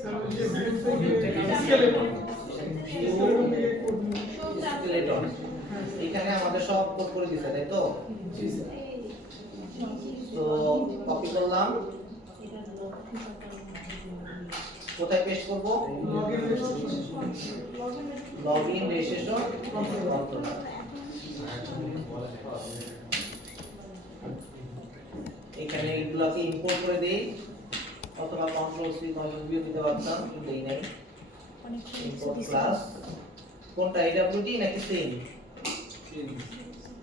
স্যার ওই যে স্কেলেটন স্কেলেটন এখানে আমাদের সব কোড করে দিছে তাই তো তো কপি করলাম কোথায় পেস্ট করব লগইন রেজিস্ট্রেশন কন্ট্রোল এখানে এগুলোকে ইম্পোর্ট করে দেই অথবা কন্ট্রোল সি কন্ট্রোল ভি দিতে পারতাম কিন্তু দেই নাই ইম্পোর্ট ক্লাস কোনটা এডব্লিউডি নাকি scene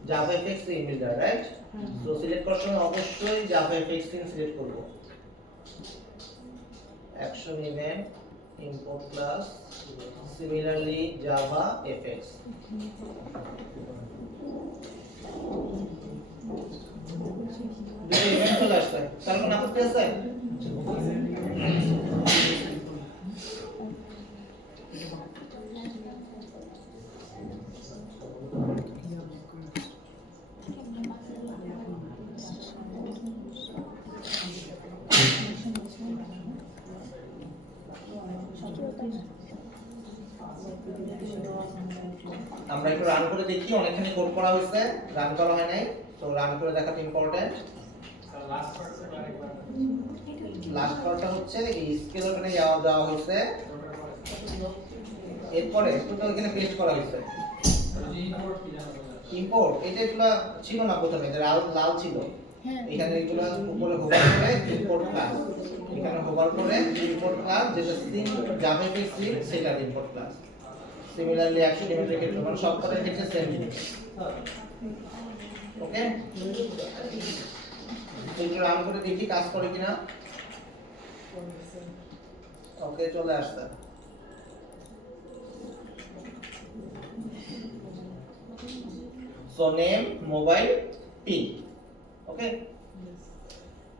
JavaFX scene builder right তো সিলেক্ট করার সময় অবশ্যই জাভা এফএক্স সিন সিলেক্ট করব action event import class similarly JavaFX দুটো ইভেন্ট চলে আসছে তার কোনো আপত্তি আছে আমরা একটু রান করে দেখি অনেকখানি কোড করা হয়েছে রান করা হয় নাই তো রান করে দেখাটা ইম্পর্টেন্ট লাস্ট পার্টটা হচ্ছে এই স্কেলেটনে দেওয়া হয়েছে এরপরে একটু তো এখানে পেস্ট করা হয়েছে ইম্পোর্ট এটা এগুলো ছিল না প্রথমে এটা লাল ছিল এখানে এগুলো উপরে হোভার করে ইম্পোর্ট ক্লাস এখানে হোভার করে ইম্পোর্ট ক্লাস যেটা সিন জাভা এফএক্স সিন সেটা ইম্পোর্ট ক্লাস সিমিলারলি অ্যাকশন ইভেন্টের ক্ষেত্রে মানে সব কটার ক্ষেত্রে সেম জিনিস ওকে একটু রান করে দেখি কাজ করে কিনা ওকে চলে আসছে সো নেম মোবাইল পিন ওকে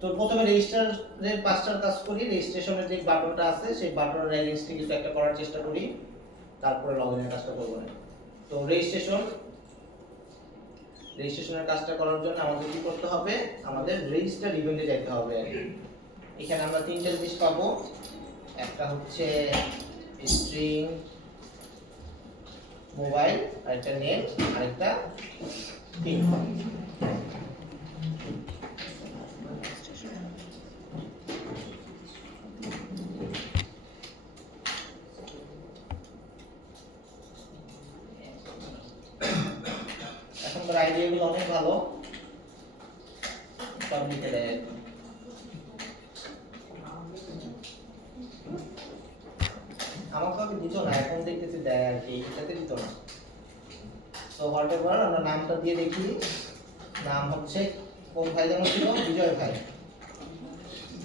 তো প্রথমে রেজিস্টারের পাঁচটার কাজ করি রেজিস্ট্রেশনের যে বাটনটা আছে সেই বাটনের এগেইনস্টে কিছু একটা করার চেষ্টা করি তারপরে লগইনের কাজটা করব না তো রেজিস্ট্রেশনের কাজটা করার জন্য আমাদের কি করতে হবে আমাদের রেজিস্টার ইভেন্টে যেতে হবে এখানে আমরা তিনটা জিনিস পাবো একটা হচ্ছে স্ট্রিং মোবাইল আরেকটা নেম আরেকটা পিন এখনকার আইডিয়াগুলো অনেক ভালো সব লিখে দেয় আমাকে আগে দিত না এখন দেখতেছি দেয় আর কি এটাতে দিত না তো হোয়াটএভার আমরা নামটা দিয়ে দেখি নাম হচ্ছে কোন ভাই যেন ছিল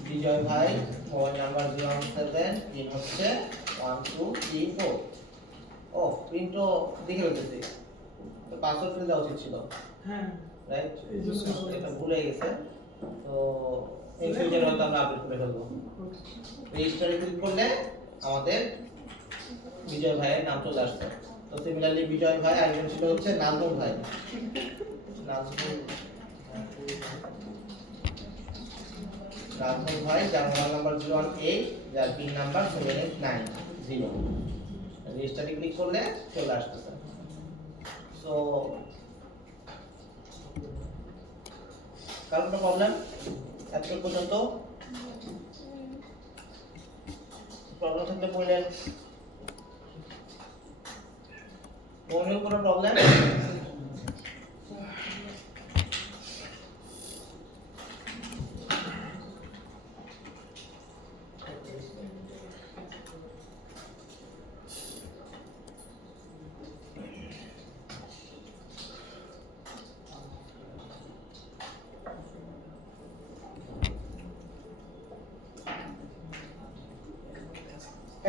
বিজয় ভাই মোবাইল নাম্বার 017 পিন হচ্ছে 1234 ও পিন তো দেখে ফেলতেছি তো পাসওয়ার্ড ফিল দেওয়া উচিত ছিল হ্যাঁ রাইট এটা ভুলে গেছে তো এই ফিচার হয়তো আমরা আপডেট করে ফেলবো রেজিস্টারে ক্লিক করলে আমাদের বিজয় ভাইয়ের নাম চলে আসছে তো সিমিলারলি বিজয় ভাই আরেকজন ছিল হচ্ছে নাজমুল ভাই যার মোবাইল নাম্বার 018 যার পিন নাম্বার 7890 রেজিস্টারে ক্লিক করলে চলে আসতেছে সো কারণ প্রবলেম এত পর্যন্ত প্রবলেম থাকলে বললেন কোন কোনো প্রবলেম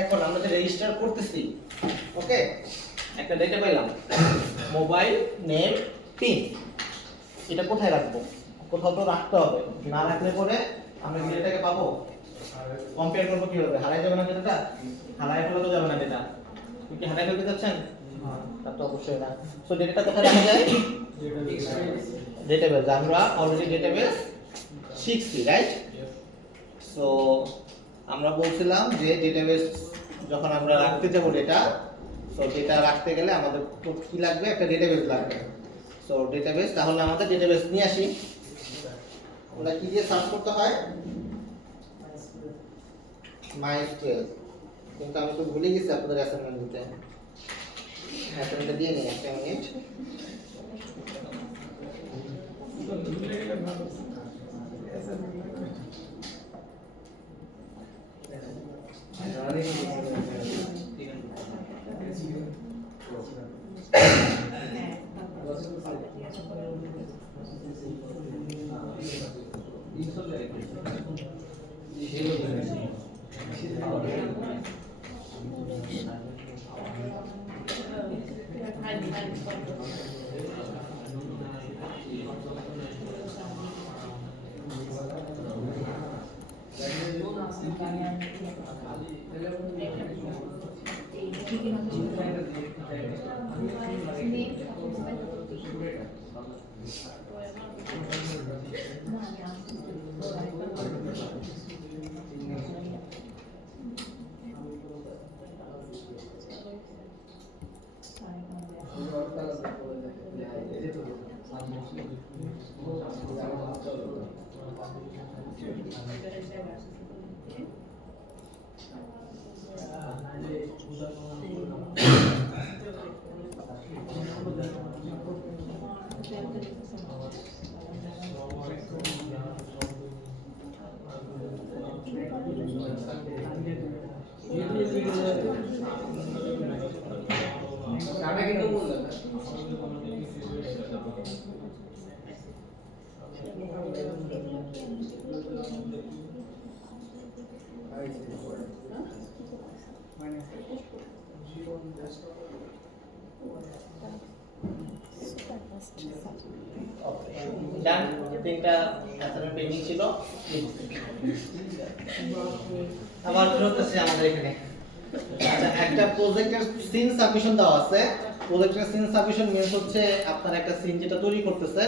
এখন আমরা যে রেজিস্টার করতেছি ওকে একটা ডেটা পেলাম মোবাইল নেম পিন এটা কোথায় রাখবো কোথাও তো রাখতে হবে না রাখলে পরে আমরা ডেটাটাকে পাবো কম্পেয়ার করবো কিভাবে হারাই যাবে না ডেটাটা হারাই ফেলে তো যাবে না ডেটা কি হারাই ফেলতে যাচ্ছেন তা তো অবশ্যই না সো ডেটাটা কোথায় রাখা যায় ডেটাবেস আমরা অলরেডি ডেটাবেস শিখছি, রাইট? সো আমরা বলছিলাম যে ডেটাবেস যখন আমরা রাখতে যাব ডেটা, সো ডেটা রাখতে গেলে আমাদের কি লাগবে? একটা ডেটাবেস লাগবে। সো ডেটাবেস, তাহলে আমাদের ডেটাবেস নিয়ে আসি। আমরা কি দিয়ে সার্চ করতে হয়? MySQL। কিন্তু আমি তো ভুলে গেছি আপনাদের অ্যাসাইনমেন্ট দিতে। অ্যাসাইনমেন্টটা দিয়ে নিই, একটা মিনিট। ভুলে গেলে ভালো। ডান, তিনটা অ্যাসাইনমেন্ট পেন্ডিং ছিল। আবার ফেরত আসছে আমাদের এখানে। আচ্ছা, একটা প্রজেক্টের সিন সাবমিশন দেওয়া আছে। প্রজেক্টের সিন সাবমিশন মিন্স হচ্ছে আপনার একটা সিন যেটা তৈরি করতেছে,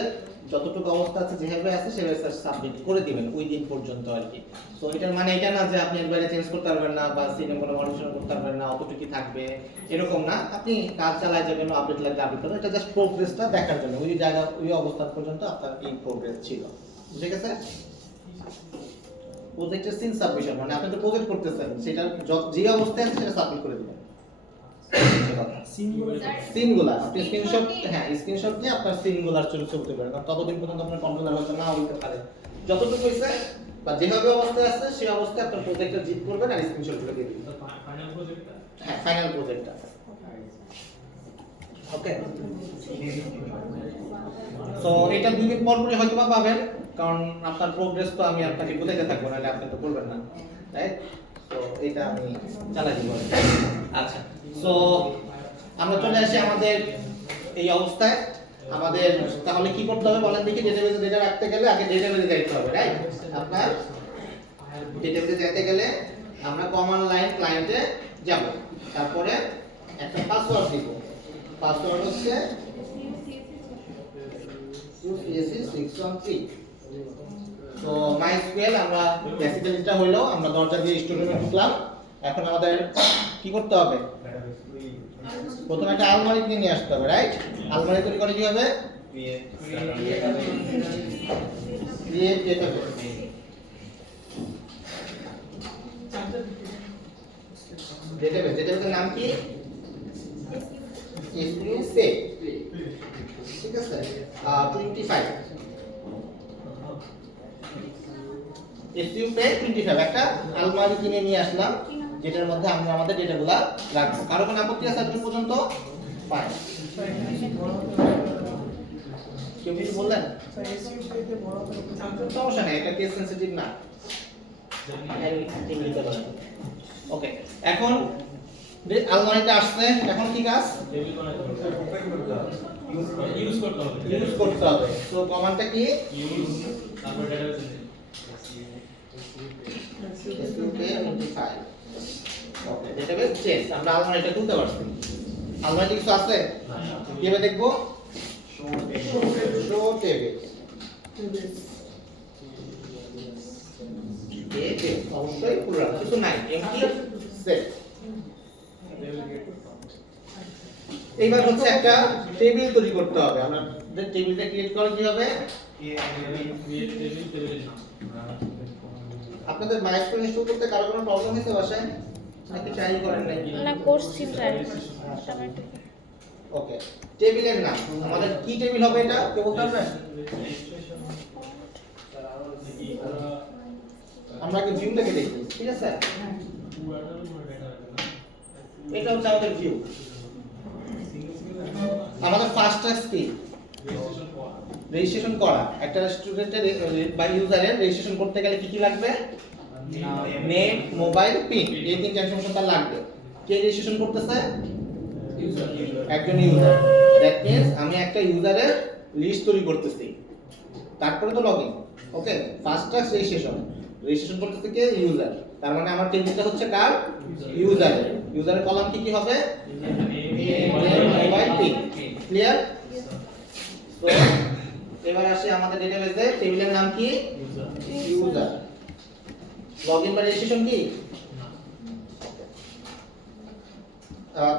যতটুকু অবস্থা আছে যেভাবে আছে সেভাবে সাবমিট করে দিবেন ওই দিন পর্যন্ত আর কি। তো এটার মানে এটা না যে আপনি একবারে চেঞ্জ করতে পারবেন না বা সিনে কোনো মডিফিকেশন করতে পারবেন না, অতটুকুই থাকবে এরকম না। আপনি কাজ চালায় যাবেন, আপডেট লাগলে আপডেট করবেন। এটা জাস্ট প্রোগ্রেসটা দেখার জন্য, ওই জায়গা ওই অবস্থান পর্যন্ত আপনার এই প্রোগ্রেস ছিল। বুঝে গেছে? প্রজেক্টের সিন সাবমিশন মানে আপনি তো প্রজেক্ট করতেছেন, সেটা যে অবস্থায় আছে সেটা সাবমিট করে দিবেন। সিনগুলা আপনি স্ক্রিনশট, হ্যাঁ স্ক্রিনশট দিয়ে আপনার সিনগুলার ছবি তুলতে পারেন, কারণ ততদিন পর্যন্ত আপনার কন্ট্রোলার হয়তো না হইতে পারে। যতটুকু হইছে বা যেভাবে অবস্থায় আছে সেই অবস্থায় আপনার প্রজেক্টটা জিপ করবেন আর স্ক্রিনশট করে দিয়ে দিবেন। ফাইনাল প্রজেক্টটা, হ্যাঁ ফাইনাল প্রজেক্টটা। ওকে, সো এটা 2 দিন পর পরে হয়তো পাবেন, কারণ আপনার প্রোগ্রেস তো আমি আপনাকে বোঝাইতে থাকবো না, আপনি তো করবেন না, রাইট? তো এটা আমি চালাই দিব। আচ্ছা, সো আমরা চলে আসি আমাদের এই অবস্থায়। আমাদের তাহলে কি করতে হবে বলেন দেখি? ডেটাবেসে ডেটা রাখতে গেলে আগে ডেটাবেসে যাইতে হবে, রাইট? আপনার ডেটাবেসে যেতে গেলে আমরা কমান্ড লাইন ক্লায়েন্টে যাব, তারপরে একটা পাসওয়ার্ড দিব। পাসওয়ার্ড হচ্ছে CSC613। তো MySQL আমরা বেসিক্যালি যেটা হলো, আমরা দরজা দিয়ে স্টোররুমে ঢুকলাম। এখন আমাদের কি করতে হবে? প্রথমে একটা আলমারি নিয়ে আসতে হবে, রাইট? আলমারি তৈরি করে কি হবে? Create database. ডেটাবেসের নাম কি? SQL, ঠিক আছে? 25 SQL 25 একটা আলমারি কিনে নিয়ে আসলাম, যেটার মধ্যে আমরা আমাদের ডেটাগুলা রাখবো। কারো কোনো আপত্তি আছে এখন পর্যন্ত? ফাইন, কেউ কিছু বললেন? সমস্যা নেই, এটা কেস সেনসিটিভ না। ওকে, এখন আলমারিটা আসছে, এখন কি কাজ? ইউজ করতে হবে। তো কমান্ডটা কি? ওকে, ডেটাবেস চেঞ্জ। আমরা আলমারিটা তুলতে পারছি। আলমারিতে কিছু আছে? কিভাবে দেখবো? Show table. অবশ্যই পুরো রাখা কিছু নাই এমটি সেট। এইবার হচ্ছে একটা টেবিল তৈরি করতে হবে। আমাদের টেবিলটা ক্রিয়েট করা কি হবে? আপনাদের মাইক্রো ইনস্টল করতে কারো কোনো প্রবলেম হয়েছে বাসায় নাকি ট্রাই করেন নাকি? না করছি ট্রাই ওকে, টেবিলের নাম আমাদের কি টেবিল হবে এটা কেউ বলতে পারবেন? আমরা আগে ভিউটাকে দেখি, ঠিক আছে? এটা হচ্ছে আমাদের ভিউ। আমাদের ফার্স্ট টাস্ক কি? রেজিস্ট্রেশন করা। একটা স্টুডেন্টের বা ইউজারের রেজিস্ট্রেশন করতে গেলে কি কি লাগবে? নেম, মোবাইল, পিন, এই তিনটা ইনফরমেশন তার লাগবে। কে রেজিস্ট্রেশন করতেছে? ইউজার। একজন ইউজার। দ্যাট মিন্স আমি একটা ইউজারের লিস্ট তৈরি করতেছি, তারপরে তো লগইন। ওকে, ফার্স্ট টাস্ক রেজিস্ট্রেশন। রেজিস্ট্রেশন করতেছে কে? ইউজার। তার মানে আমার টেবিলটা হচ্ছে কার? ইউজারের। ইউজারের কলাম কি কি হবে? Mobile, pin. ক্লিয়ার? তো এবার আসি আমাদের ডেটাবেসে। টেবিলের নাম কি? ইউজার। লগইন বা রেজিস্ট্রেশন কি?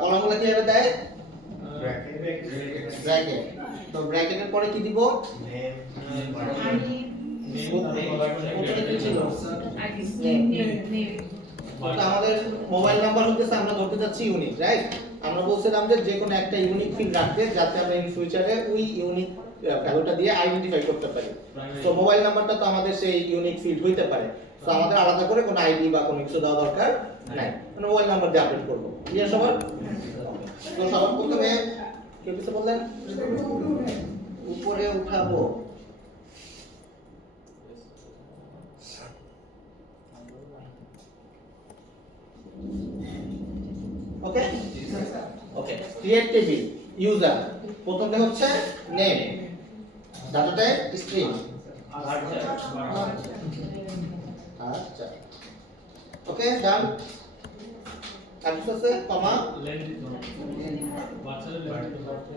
কলামগুলো কিভাবে দেয়? ব্র্যাকেট। তো ব্র্যাকেটের পরে কি দিব? প্রথমে কি ছিল? তো আমাদের মোবাইল নাম্বার হচ্ছে আমরা ধরতে যাচ্ছি ইউনিক, রাইট? আমরা বলছিলাম যে কোনো একটা ইউনিক ফিল্ড রাখতে যাতে আমরা ইন ফিউচারে ওই ইউনিক ভ্যালুটা দিয়ে আইডেন্টিফাই করতে পারি। তো মোবাইল নাম্বারটা তো আমাদের সেই ইউনিক ফিল্ড হইতে পারে। তো আমাদের আলাদা করে কোনো আইডি বা কোনো কিছু দেওয়া দরকার নাই, মানে মোবাইল নাম্বার দিয়ে আপডেট করব। ক্লিয়ার সবার? তো সবার প্রথমে কেউ কিছু বললেন? উপরে উঠাবো। ওকে ওকে, ক্রিয়েট টেবিল ইউজার। প্রথমটা হচ্ছে নেম, ডাটাটা স্ট্রিং। আচ্ছা, ওকে ডান। আর কিছু আছে? কমা,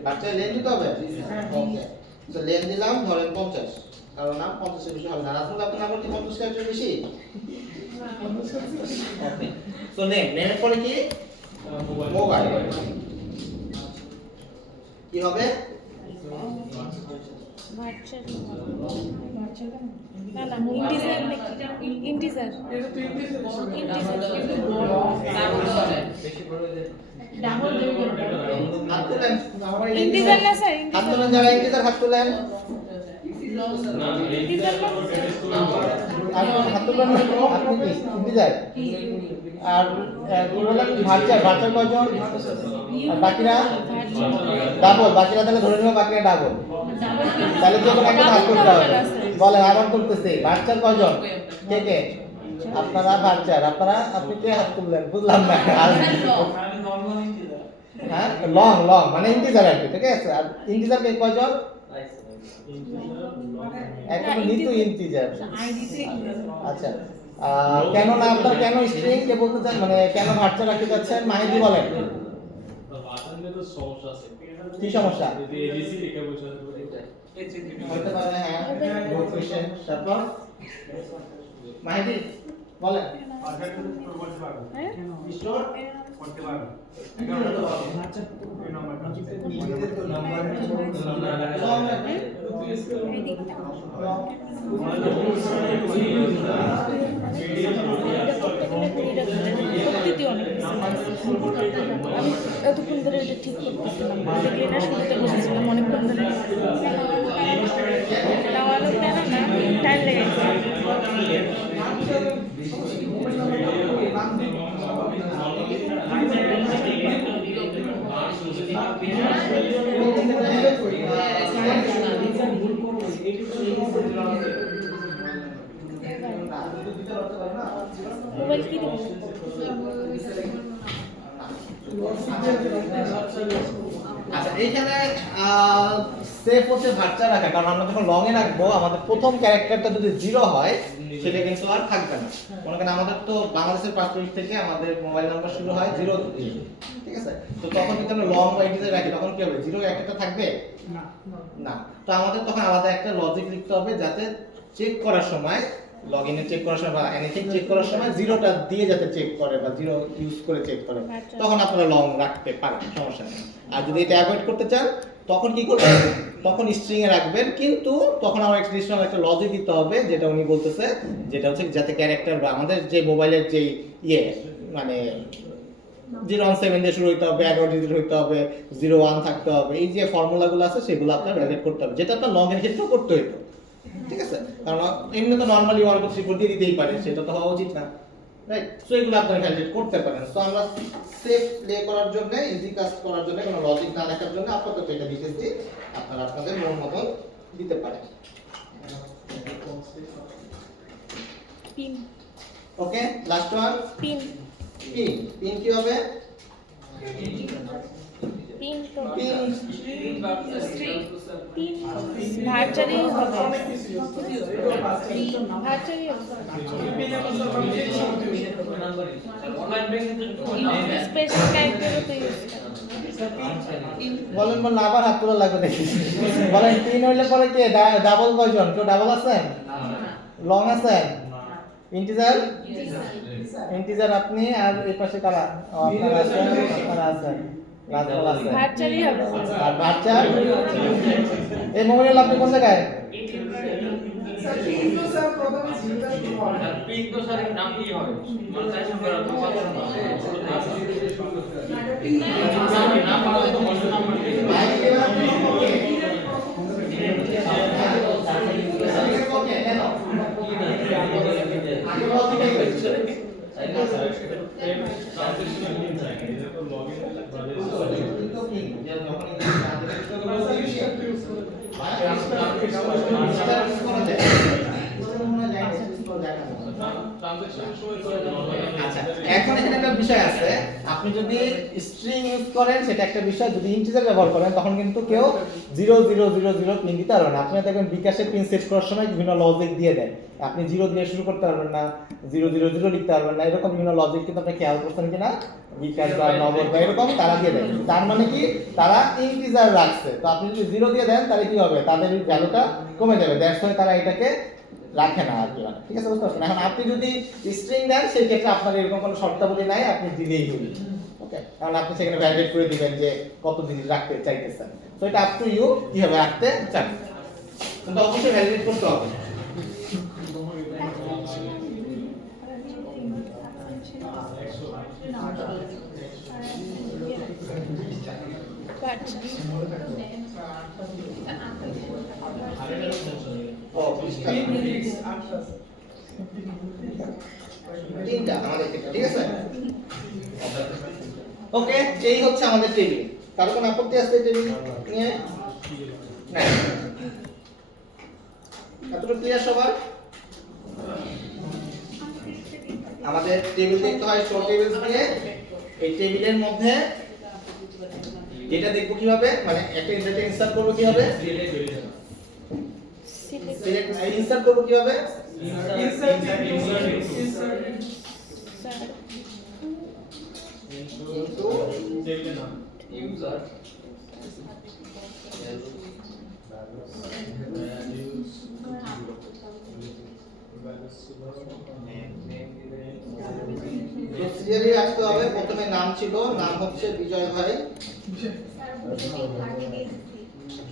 বাচ্চা লেন দিতে হবে। ওকে, তো লেন দিলাম ধরেন 50, কারণ নাম 50 এর বেশি হবে না। আসলে আপনার নাম্বার কি 50 ক্যারেক্টার বেশি? ওকে, তো নেমের পরে কি? মোবাইল। কি হবে? ভার্চুয়াল না না ইন্টিজার নাকি? ইন্টিজার এটা তো হাত তোলেন। ইন্টিজার না স্যার? হাত তোলেন যারা ইন্টিজার, হাত তোলেন। ইন্টিজার হাত তোলেন। আপনি কি ইন্টিজার? আর কি বললেন? ভার্চুয়াল কয়জন? আর বাকিরা ডাবল। বাকিরা তাহলে ধরে নিব বাকিরা ডাবল। তাহলে যে কোনো একটা ভাগ করতে হবে। বলেন আবার করতেছি। ভার্চুয়াল কয়জন? কে কে? আপনারা ভার্চুয়াল। আপনি কে হাত তুললেন? বুঝলাম না। হ্যাঁ, লং মানে ইন্টিজার আর কি, ঠিক আছে? আর ইন্টিজার কে কয়জন? এখন নিতু ইন্টিজার। আচ্ছা, কেন না আপনার কেন স্ট্রিং কে বলতে চান, মানে কেন ভার্চুয়াল রাখতে চাচ্ছেন? মাহিদি বলেন। কি সমস্যা? হতে পারে, হ্যাঁ, গুড কোশ্চেন। তারপর মাহিদি বলেন। স্টোর করতে পারবে। প্রকৃতি অনেক আমি এতক্ষণ ধরে এটা ঠিক করতেছিলাম, দেখলে না শুনতে বসেছিলাম অনেকক্ষণ ধরে। নামানো কেন না টাইম লেগেছে। মোবাইল কি দিব? আচ্ছা, এইখানে সেফ হচ্ছে ভার্চুয়াল রাখা, কারণ আমরা যখন লং এ রাখবো আমাদের প্রথম ক্যারেক্টারটা যদি 0 হয় সেটা কিন্তু আর থাকবে না। মনে করেন আমাদের তো বাংলাদেশের পাসপোর্ট থেকে আমাদের মোবাইল নাম্বার শুরু হয় 0 দিয়ে, ঠিক আছে? তো তখন যদি আমরা লং বা ইন্টিজার রাখি তখন কি হবে? 0 একটা থাকবে না। তো আমাদের তখন আলাদা একটা লজিক লিখতে হবে যাতে চেক করার সময় লগইনে চেক করার সময় বা এনিথিং চেক করার সময় জিরোটা দিয়ে যাতে চেক করে বা জিরো ইউজ করে চেক করে, তখন আপনারা লং রাখতে পারেন, সমস্যা নেই। আর যদি এটা অ্যাভয়েড করতে চান তখন কি করবেন, তখন স্ট্রিং এ রাখবেন, কিন্তু তখন আমার এডিশনাল একটা লজিক দিতে হবে, যেটা উনি বলতেছে, যেটা হচ্ছে যাতে ক্যারেক্টার বা আমাদের যে মোবাইলের যে মানে 017 দিয়ে শুরু হইতে হবে, 11 ডিজিট হইতে হবে, 01 থাকতে হবে, এই যে ফর্মুলাগুলো আছে সেগুলো আপনার ভ্যালিডেট করতে হবে, যেটা আপনার লং এর ক্ষেত্রেও করতে হইতো, ঠিক আছে? কারণ এমনি তো নরমালি 1 2 3 4 দিয়ে দিতেই পারে, সেটা তো হওয়া উচিত না, রাইট? সো এগুলো আপনারা ভ্যালিডেট করতে পারেন। সো আমরা সেফ প্লে করার জন্য, ইজি কাজ করার জন্য, কোনো লজিক না লেখার জন্য আপাতত এটা দিতেছি, আপনারা আপনাদের মন মতন দিতে পারেন। Pin okay, last one pin pin. Pin কি হবে? পিন তো পিন পিন ভার্চুয়ালি হবে, ভার্চুয়ালি স্পেশাল ক্যারেক্টারও তো ইউজ বলেন বলেন, আবার হাত তোলা লাগবে দেখি। বলেন পিন হইলে পরে কে ডাবল কয়জন? কেউ ডাবল আছেন? লং আছেন? ইন্টিজার? ইন্টিজার আপনি, আর এই পাশে কারা? আপনারা আছেন, আপনারা আছেন, রাজপাল আছেন। ভার্চুয়ালি হবে। আর বাচ্চা এই মোবাইল আপনি কোন জায়গায়? আচ্ছা, এখন এখানে একটা বিষয় আছে, আপনি যদি স্ট্রিং ইউজ করেন সেটা একটা বিষয়, যদি ইন্টিজার ব্যবহার করেন তখন কিন্তু কেউ 0000 পিন দিতে পারবেন না। আপনি দেখবেন বিকাশের পিন সেট করার সময় বিভিন্ন লজিক দিয়ে দেন, আপনি 0 দিয়ে শুরু করতে পারবেন না, 000 লিখতে পারবেন না, এরকম বিভিন্ন লজিক কিন্তু আপনি খেয়াল করছেন কিনা, বিকাশ বা নগদ বা এরকম তারা দিয়ে দেয়। তার মানে কি, তারা ইন্টিজার রাখছে, তো আপনি যদি 0 দিয়ে দেন তাহলে কি হবে, তাদের ভ্যালুটা কমে যাবে, দ্যাটস ওয়াই তারা এটাকে রাখে না আর কি, মানে ঠিক আছে, বুঝতে পারছেন? এখন আপনি যদি স্ট্রিং দেন সেই ক্ষেত্রে আপনার এরকম কোনো শর্তাবলী নাই, আপনি দিলেই হবে, ওকে? কারণ আপনি সেখানে ভ্যালিডেট করে দিবেন যে কত জিনিস রাখতে চাইতেছেন, তো এটা আপ টু ইউ কিভাবে রাখতে চান, কিন্তু অবশ্যই ভ্যালিডেট করতে হবে। তিনটা আমাদের থেকে, ঠিক আছে? ওকে, এই হচ্ছে আমাদের টেবিল। কারো কোনো আপত্তি আছে টেবিল নিয়ে? না, এতটুকু ক্লিয়ার সবার? আমাদের টেবিল দেখতে হয় শর্ট টেবিলস দিয়ে। এই টেবিলের মধ্যে এটা দেখবো কিভাবে, মানে একটা ডেটা ইনসার্ট করব কিভাবে, সিলেক্ট ইনসার্ট করব কিভাবে, ইনটু টেবিলের নাম ইউজার প্রসিজারই রাখতে হবে। প্রথমে নাম ছিল, নাম হচ্ছে বিজয় ভাই,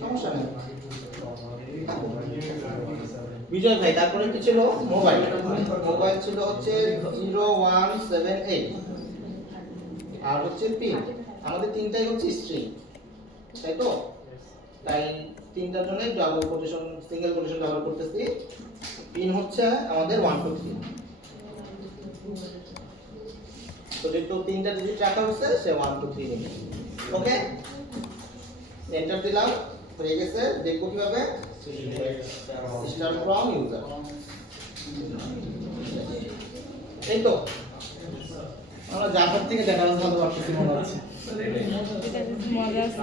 সমস্যা নেই, বিজয় ভাই। তারপরে কি ছিল, মোবাইল, মোবাইল ছিল হচ্ছে 0178, আর হচ্ছে পিন। আমাদের তিনটাই হচ্ছে স্ট্রিং, তাই তো? তাই তিনটার জন্য ডাবল কোটেশন, সিঙ্গেল কোটেশন ব্যবহার করতেছি। পিন হচ্ছে আমাদের 1 2 3, তো যেহেতু তিনটা ডিজিট রাখা হচ্ছে সে 1 2 3 নিবে, ওকে? এন্টার দিলাম, হয়ে গেছে। দেখবো কিভাবে, স্টার্ট ফ্রম ইউজার, এই তো আমরা জাপান থেকে দেখা ভালো পাচ্ছি মনে হচ্ছে। মজা আছে।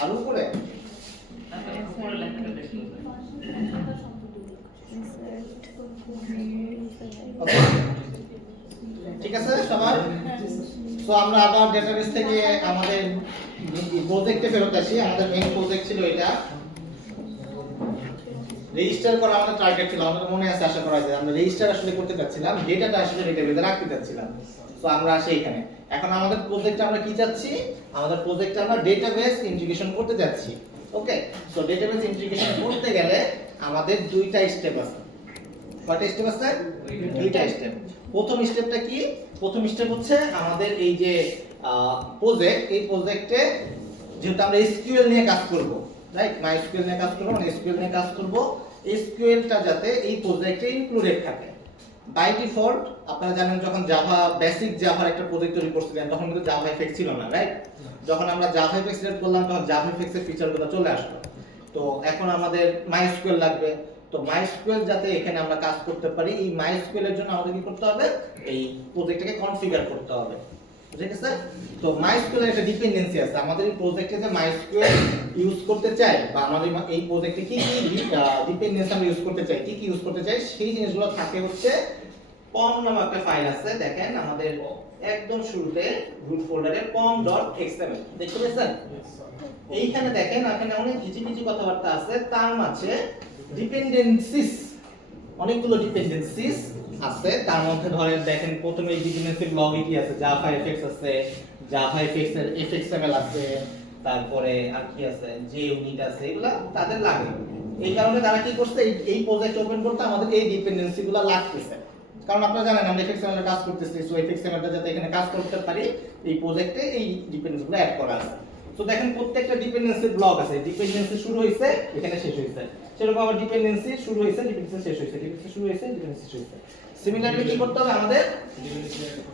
আর উপরে ঠিক আছে সবার? সো আমরা আবার ডেটাবেস থেকে আমাদের প্রজেক্টে ফেরত আসি। আমাদের মেইন প্রজেক্ট ছিল এটা, রেজিস্টার করা আমাদের টার্গেট ছিল, আমাদের মনে আছে আশা করা যায়। আমরা রেজিস্টার আসলে করতে চাচ্ছিলাম, ডেটাটা আসলে ডেটাবেসে রাখতে চাচ্ছিলাম। সো আমরা আসি এখানে। এখন আমাদের প্রজেক্টে আমরা কি চাচ্ছি? আমাদের প্রজেক্টে আমরা ডেটাবেস ইন্টিগ্রেশন করতে যাচ্ছি। ওকে, সো ডেটাবেস ইন্টিগ্রেশন করতে গেলে আমাদের দুইটা স্টেপ আছে। কয়টা স্টেপ আছে? দুইটা স্টেপ। প্রথম স্টেপটা কি? প্রথম স্টেপ হচ্ছে আমাদের এই যে প্রজেক্ট, এই প্রজেক্টে যেহেতু আমরা এসকিউএল নিয়ে কাজ করব, রাইট? মাইএসকিউএল নিয়ে কাজ করব, মানে এসকিউএল নিয়ে কাজ করব, এসকিউএলটা যাতে এই প্রজেক্টে ইনক্লুডেড থাকে। বাই ডিফল্ট আপনারা জানেন যখন জাভা বেসিক জাভার একটা প্রজেক্ট তৈরি করছিলেন তখন কিন্তু জাভা এফএক্স ছিল না, রাইট? যখন আমরা জাভা এফএক্স সিলেক্ট করলাম তখন জাভা এফএক্স এর ফিচারগুলো চলে আসলো। তো এখন আমাদের মাইএসকিউএল লাগবে। তো মাইএসকিউএল যাতে এখানে আমরা কাজ করতে পারি, এই মাইএসকিউএল এর জন্য আমাদের কি করতে হবে? এই প্রজেক্টটাকে কনফিগার করতে হবে। ঠিক আছে? তো মাইএসকিউএল এর একটা ডিপেন্ডেন্সি আছে। আমাদের এই প্রজেক্টে যে মাইএসকিউএল ইউজ করতে চাই বা আমাদের এই প্রজেক্টে কি কি ডিপেন্ডেন্সি আমরা ইউজ করতে চাই, কি কি ইউজ করতে চাই, সেই জিনিসগুলো থাকে হচ্ছে pom নামে একটা ফাইল আছে। দেখেন আমাদের একদম শুরুতে রুট ফোল্ডারে pom.xml দেখতে পাচ্ছেন? এইখানে দেখেন এখানে অনেক কিচিমিচি কথাবার্তা আছে, তার মাঝে ডিপেন্ডেন্সিস, অনেকগুলো ডিপেন্ডেন্সিস আছে। তার মধ্যে ধরেন দেখেন প্রথমে এই ডিপেন্ডেন্সির লগে কি আছে? জাভা এফএক্স আছে, জাভা এফএক্স এর fxml আছে, তারপরে আর কি আছে? যে ইউনিট আছে, এগুলা তাদের লাগে। এই কারণে তারা কি করছে? এই প্রজেক্ট ওপেন করতে আমাদের এই ডিপেন্ডেন্সিগুলো লাগতেছে। কারণ আপনারা জানেন আমরা fxml এ কাজ করতেছি, সো fxml টা যাতে এখানে কাজ করতে পারি এই প্রজেক্টে এই ডিপেন্ডেন্সিগুলো অ্যাড করা আছে। তো দেখেন প্রত্যেকটা ডিপেন্ডেন্সির ব্লক আছে, ডিপেন্ডেন্সি শুরু হইছে এখানে শেষ হইছে, সেরকম আবার ডিপেন্ডেন্সি শুরু হইছে ডিপেন্ডেন্সি শেষ হইছে, ডিপেন্ডেন্সি শুরু হইছে ডিপেন্ডেন্সি শেষ হইছে। সিমিলারলি কি করতে হবে? আমাদের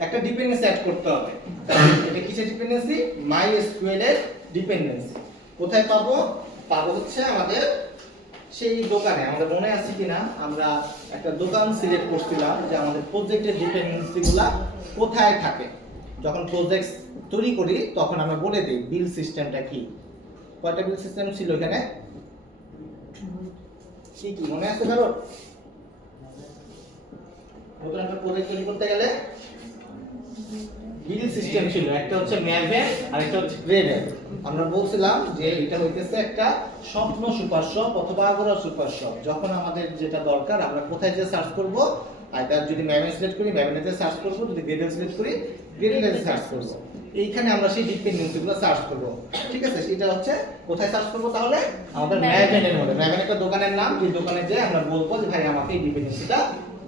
একটা ডিপেন্ডেন্সি অ্যাড করতে হবে। এটা কিসের ডিপেন্ডেন্সি? মাইএসকিউএল এর ডিপেন্ডেন্সি। কোথায় পাবো? পাবো হচ্ছে আমাদের সেই দোকানে। আমাদের মনে আছে কিনা আমরা একটা দোকান সিলেক্ট করছিলাম যে আমাদের প্রজেক্টের ডিপেন্ডেন্সিগুলো কোথায় থাকে। যখন প্রজেক্ট তৈরি করি তখন আমরা বলে দিই বিল সিস্টেমটা কি। কয়টা বিল সিস্টেম ছিল এখানে? কি কি মনে আছে কারো? নতুন একটা প্রজেক্ট তৈরি করতে গেলে বিল সিস্টেম ছিল, একটা হচ্ছে ম্যাভেন আর একটা হচ্ছে গ্রেডের। আমরা বলছিলাম যে এটা হইতেছে একটা স্বপ্ন সুপার শপ অথবা আগোরা সুপার শপ। যখন আমাদের যেটা দরকার আমরা কোথায় যে সার্চ করব, আইদার যদি ম্যাভেন সিলেক্ট করি ম্যাভেনেতে সার্চ করব, যদি গ্রেডের সিলেক্ট করি গ্রেডেতে সার্চ করব। এইখানে আমরা সেই ডিপেন্ডেন্সিগুলো সার্চ করব। ঠিক আছে? সেটা হচ্ছে কোথায় সার্চ করব? তাহলে আমাদের ম্যাভেনের মধ্যে। ম্যাভেন একটা দোকানের নাম, যে দোকানে যে আমরা বলবো যে ভাই আমাকে এই ডিপেন্ডেন্সিটা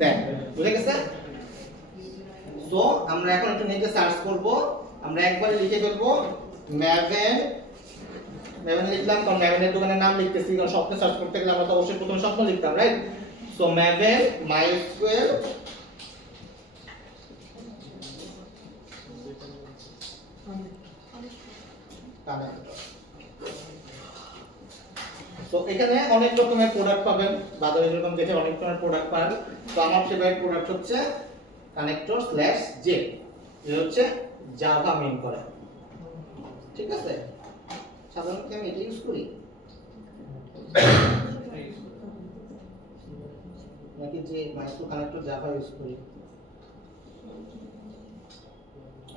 দেন। বুঝে গেছে? তো আমরা এখন একটু নেটে সার্চ করব। আমরা একবারে লিখে ফেলবো ম্যাভেন। ম্যাভেন লিখলাম কারণ ম্যাভেনের দোকানের নাম লিখতেছি, কারণ স্বপ্ন সার্চ করতে গেলে আমরা তো অবশ্যই প্রথমে স্বপ্ন লিখতাম, রাইট? সো ম্যাভেন মাইএসকিউএল তো এখানে অনেক রকমের প্রোডাক্ট পাবেন, বাজারে যেরকম দেখে অনেক রকমের প্রোডাক্ট পাবেন। তো আমার ফেভারিট প্রোডাক্ট হচ্ছে connector/j, এটা হচ্ছে জাভা মেইন করা। ঠিক আছে? সাধারণত আমি এটা ইউজ করি নাকি যে মাইক্রো কানেক্টর জাভা ইউজ করি,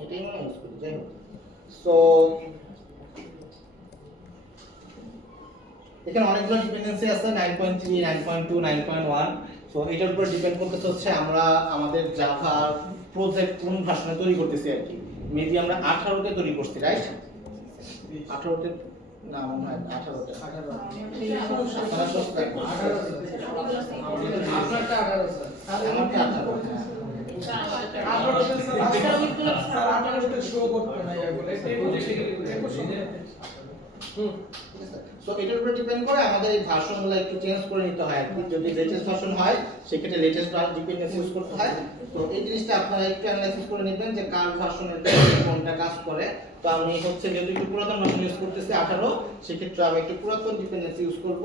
এটাই মনে ইউজ করি। যাই হোক, সো এখানে অনেকগুলো ডিপেন্ডেন্সি আছে, 9.3, 9.2, 9.1। সো এটার উপর ডিপেন্ড করতেছে হচ্ছে আমরা আমাদের জাভা প্রজেক্ট কোন ভার্সনে তৈরি করতেছি আর কি। মেবি আমরা 18 তে তৈরি করছি, রাইট? 18 তে না, মনে হয় 18 তে। আপনারটা 18 স্যার। আমারটা 18, হ্যাঁ। সো এটার উপর ডিপেন্ড করে আমাদের এই ভার্সনগুলো একটু চেঞ্জ করে নিতে হয়। যদি লেটেস্ট ভার্সন হয় সেক্ষেত্রে লেটেস্ট ডিপেন্ডেন্সি ইউজ করতে হয়। তো এই জিনিসটা আপনারা একটু অ্যানালাইসিস করে নেবেন যে কার ভার্সনের কোনটা কাজ করে। তো আমি হচ্ছে যেহেতু একটু পুরাতন ভার্সন ইউজ করতেছি 18, সেক্ষেত্রে আমি একটু পুরাতন ডিপেন্ডেন্সি ইউজ করব,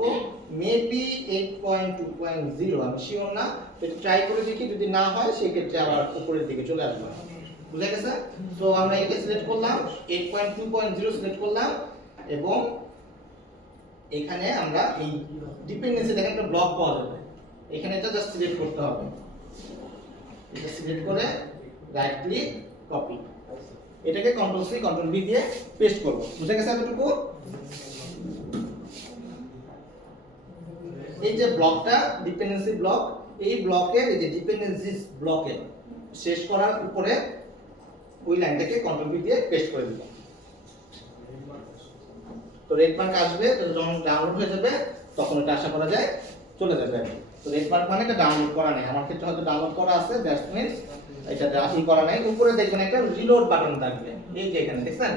মেবি 8.2.0, আমি শিওর না। এটা ট্রাই করে দেখি, যদি না হয় সেক্ষেত্রে আবার উপরের দিকে চলে আসবো। বুঝা গেছে? তো আমরা এটা সিলেক্ট করলাম, 8.2.0 সিলেক্ট করলাম এবং এখানে আমরা এই ডিপেন্ডেন্সি দেখেন একটা ব্লক পাওয়া যাবে। এখানে এটা জাস্ট সিলেক্ট করতে হবে। এটা সিলেক্ট করে রাইট ক্লিক কপি, এটাকে কন্ট্রোল সি কন্ট্রোল বি দিয়ে পেস্ট করব। বুঝে গেছে এতটুকু? এই যে ব্লকটা ডিপেন্ডেন্সি ব্লক, এই ব্লকের এই যে ডিপেন্ডেন্সিস ব্লকে শেষ করার উপরে ওই লাইনটাকে কন্ট্রোল বি দিয়ে পেস্ট করে দিব। তো রেড মার্ক আসবে, তো যখন ডাউনলোড হয়ে যাবে তখন এটা আশা করা যায় চলে যাবে। তো রেড মার্ক মানে এটা ডাউনলোড করা নেই, আমার ক্ষেত্রে হয়তো ডাউনলোড করা আছে, দ্যাটস মিন্স এটা করা নাই। উপরে দেখবেন একটা রিলোড বাটন থাকবে, এই যে এখানে দেখছেন,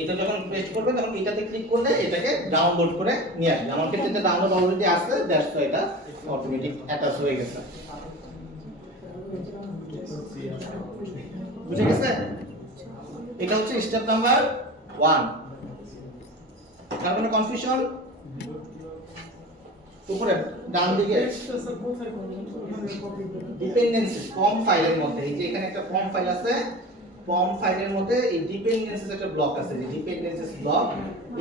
এটা যখন পেস্ট করবে তখন এটাতে ক্লিক করলে এটাকে ডাউনলোড করে নিয়ে আসবে। আমার ক্ষেত্রে এটা ডাউনলোড অলরেডি আছে, দ্যাটস ওয়াই এটা অটোমেটিক অ্যাটাচ হয়ে গেছে। বুঝে গেছে? এটা হচ্ছে স্টেপ নাম্বার 1। কার কোনো কনফিউশন? উপরে ডান দিকে ডিপেন্ডেন্সিস ফর্ম ফাইলের মধ্যে, এই যে এখানে একটা ফর্ম ফাইল আছে, ফর্ম ফাইলের মধ্যে এই ডিপেন্ডেন্সিস একটা ব্লক আছে, যে ডিপেন্ডেন্সিস ব্লক,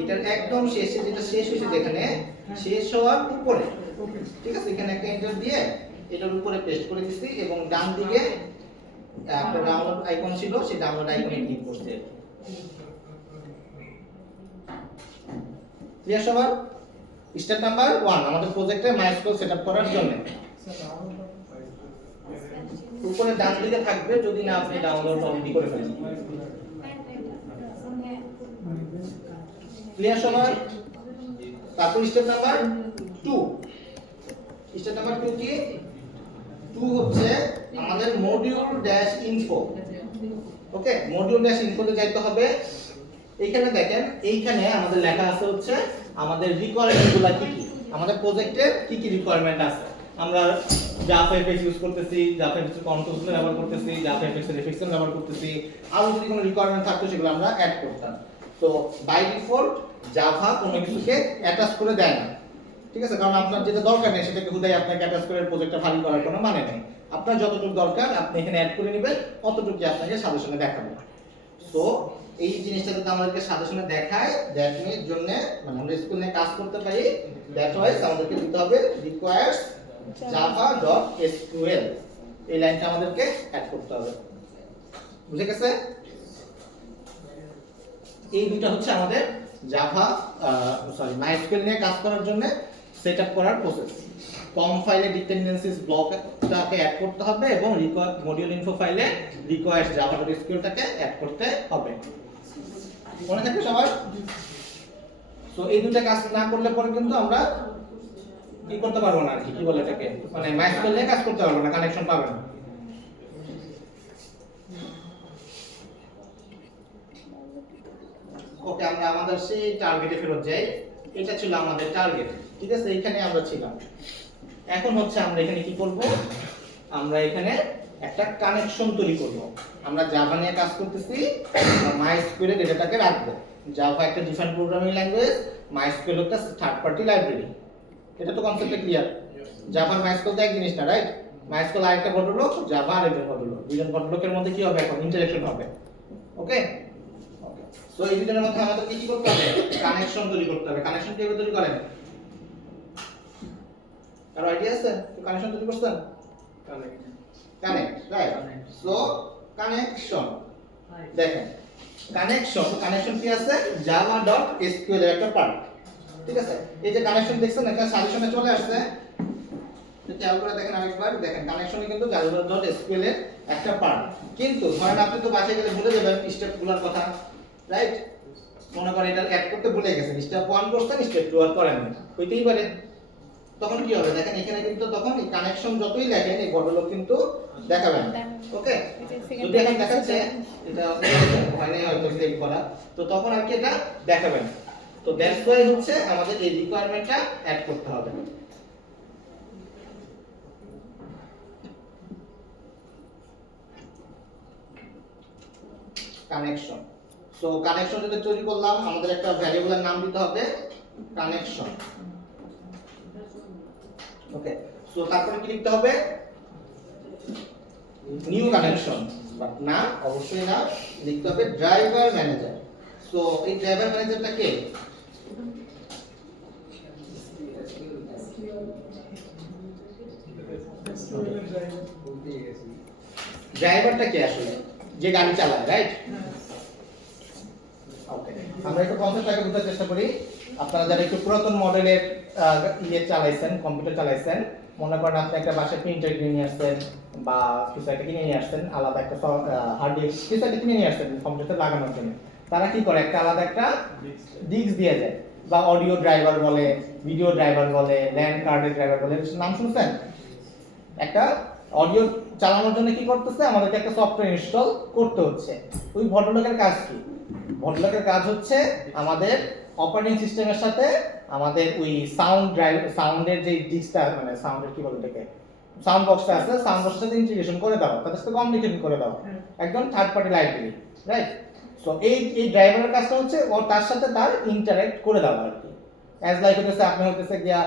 এটার একদম শেষে যেটা শেষ হয়েছে যেখানে, শেষ হওয়ার উপরে, ঠিক আছে, এখানে একটা এন্টার দিয়ে এটার উপরে পেস্ট করে দিছি এবং ডান দিকে একটা ডাউনলোড আইকন ছিল, সেই ডাউনলোড আইকনে ক্লিক করতে। ক্লিয়ার সবার? স্টেপ নাম্বার 1 আমাদের প্রজেক্টে মাইস্কুল সেটআপ করার জন্য উপরে ডান দিকে থাকবে, যদি না আপনি ডাউনলোড অলরেডি করে ফেলেন। ক্লিয়ার সবার? তারপর স্টেপ নাম্বার 2। স্টেপ নাম্বার 2 কি? 2 হচ্ছে আমাদের মডিউল ড্যাশ ইনফো। ওকে, মডিউল ড্যাশ ইনফোতে যাইতে হবে। এইখানে দেখেন, এইখানে আমাদের লেখা আছে হচ্ছে আমাদের রিকোয়ারমেন্টগুলো কি কি, আমাদের প্রজেক্টের কি কি রিকোয়ারমেন্ট আছে। আমরা জাভা এফএক্স ইউজ করতেছি, জাভা এফএক্স এর কন্ট্রোলস ব্যবহার করতেছি, জাভা এফএক্স এর এফএক্স ব্যবহার করতেছি, আর যদি কোনো রিকোয়ারমেন্ট থাকতো সেগুলো আমরা অ্যাড করতাম। তো বাই ডিফল্ট জাভা কোনো কিছুকে অ্যাটাচ করে দেয় না, ঠিক আছে, কারণ আপনার যেটা দরকার নেই সেটাকে হুদাই আপনাকে অ্যাটাচ করে প্রজেক্টটা ভারী করার কোনো মানে নেই। আপনার যতটুকু দরকার আপনি এখানে অ্যাড করে নেবেন, অতটুকুই আপনাকে সাজেশনে দেখাবে। সো এই জিনিসটা যদি আমাদেরকে সাজেশনে দেখায়, দ্যাট মিন্স জন্য মানে আমরা স্কুল নিয়ে কাজ করতে পারি, দ্যাট ওয়াইজ আমাদেরকে দিতে হবে রিকোয়ার্স java.sql, এই লাইনটা আমাদেরকে অ্যাড করতে হবে। বুঝে গেছে? এই দুটো হচ্ছে আমাদের জাভা মাইস্কুল নিয়ে কাজ করার জন্য সেটআপ করার প্রসেস। ফর্ম ফাইলে ডিপেন্ডেন্সিস ব্লকটাকে অ্যাড করতে হবে এবং মডিউল ইনফো ফাইলে রিকোয়ার্স java.sql-টাকে অ্যাড করতে হবে। মনে থাকবে সবার? সো এই দুটো কাজ না করলে পরে কিন্তু আমরা কি করতে পারবো না, আর কি বলে এটাকে, মানে মাইস্কুল নিয়ে কাজ করতে পারবো না, কানেকশন পাবে না। ওকে, আমরা আমাদের সেই টার্গেটে ফেরত যাই। এটা ছিল আমাদের টার্গেট, ঠিক আছে, এখানে আমরা ছিলাম। এখন হচ্ছে আমরা এখানে কি করব, আমরা এখানে একটা কানেকশন তৈরি করব। আমরা জাভা নিয়ে কাজ করতেছি, মাইস্কুল এর ডেটাটাকে রাখবো। জাভা একটা ডিফারেন্ট প্রোগ্রামিং ল্যাঙ্গুয়েজ, মাইস্কুল একটা থার্ড পার্টি লাইব্রেরি। এটা তো কনসেপ্টটা ক্লিয়ার? জাভা আর মাইস্কুল তো এক জিনিস না, রাইট? মাইস্কুল আরেকটা ভদ্রলোক, জাভা আর একজন ভদ্রলোক, দুইজন ভদ্রলোকের মধ্যে কি হবে এখন ইন্টারঅ্যাকশন হবে। ওকে, সো এই দুজনের মধ্যে আমাদের কি করতে হবে, কানেকশন তৈরি করতে হবে। কানেকশন কিভাবে তৈরি করেন, কারো আইডিয়া আছে? কানেকশন তৈরি করছেন? Connect, right? সো কানেকশন, দেখেন কানেকশন কি আছে, java.sql এর একটা পার্ট, ঠিক আছে। এই যে কানেকশন দেখছেন এটা সাজেশনে চলে আসছে, তো খেয়াল করে দেখেন আরেকবার, দেখেন কানেকশনে কিন্তু java.sql এর একটা পার্ট। কিন্তু ধরেন আপনি তো বাসায় গেলে ভুলে যাবেন স্টেপগুলোর কথা, রাইট? মনে করেন এটা অ্যাড করতে ভুলে গেছেন, স্টেপ 1 করছেন, স্টেপ 2 আর করেন না, হইতেই পারে। তখন কি হবে, দেখেন এখানে কিন্তু তখন এই কানেকশন যতই লেখেন এই বড়লোক কিন্তু দেখাবেন। ওকে, যদি এখন দেখাচ্ছে এটা হয় না হয়তো সেভ করা, তো তখন আর কি এটা দেখাবেন। তো দ্যাটস ওয়াই হচ্ছে আমাদের এই রিকোয়ারমেন্টটা অ্যাড করতে হবে। কানেকশন, সো কানেকশন যেটা তৈরি করলাম, আমাদের একটা ভ্যারিয়েবলের নাম দিতে হবে কানেকশন। ওকে, সো তারপরে কি লিখতে হবে, নিউ কানেকশন, বাট না, অবশ্যই না, লিখতে হবে ড্রাইভার ম্যানেজার। সো এই ড্রাইভার ম্যানেজারটা কে, ড্রাইভারটা কে আসলে, যে গাড়ি চালায়, রাইট? আমরা একটু কনসেপ্টটাকে বোঝার চেষ্টা করি। আপনারা যারা একটু পুরাতন মডেলের চালাইছেন, কম্পিউটার চালাইছেন, মনে করেন আপনি একটা বাসায় প্রিন্টার কিনে নিয়ে আসছেন বা কিছু একটা কিনে নিয়ে আসছেন, আলাদা একটা হার্ড ডিস্ক কিছু একটা কিনে নিয়ে আসছেন কম্পিউটারে লাগানোর জন্য। তারা কি করে, একটা আলাদা একটা ডিস্ক দিয়ে যায়, বা অডিও ড্রাইভার বলে, ভিডিও ড্রাইভার বলে, ল্যান্ড কার্ডের ড্রাইভার বলে, নাম শুনছেন? একটা অডিও চালানোর জন্য কি করতেছে, আমাদেরকে একটা সফটওয়্যার ইনস্টল করতে হচ্ছে। ওই ভদ্রলোকের কাজ কি? ভদ্রলোকের কাজ হচ্ছে আমাদের অপারেটিং সিস্টেমের সাথে আমাদের ওই সাউন্ডের যে ডিস্কটা, মানে সাউন্ডের কি বলে এটাকে, সাউন্ড বক্সটা আছে, সাউন্ড বক্সের সাথে ইন্টিগ্রেশন করে দাও, তাদের সাথে কমিউনিকেট করে দাও, একদম third party library, right? So এই ড্রাইভারের কাজটা হচ্ছে ও তার সাথে তার ইন্টারঅ্যাক্ট করে দেওয়া আর কি। অ্যাজ লাইক হচ্ছে আপনি হচ্ছে গিয়া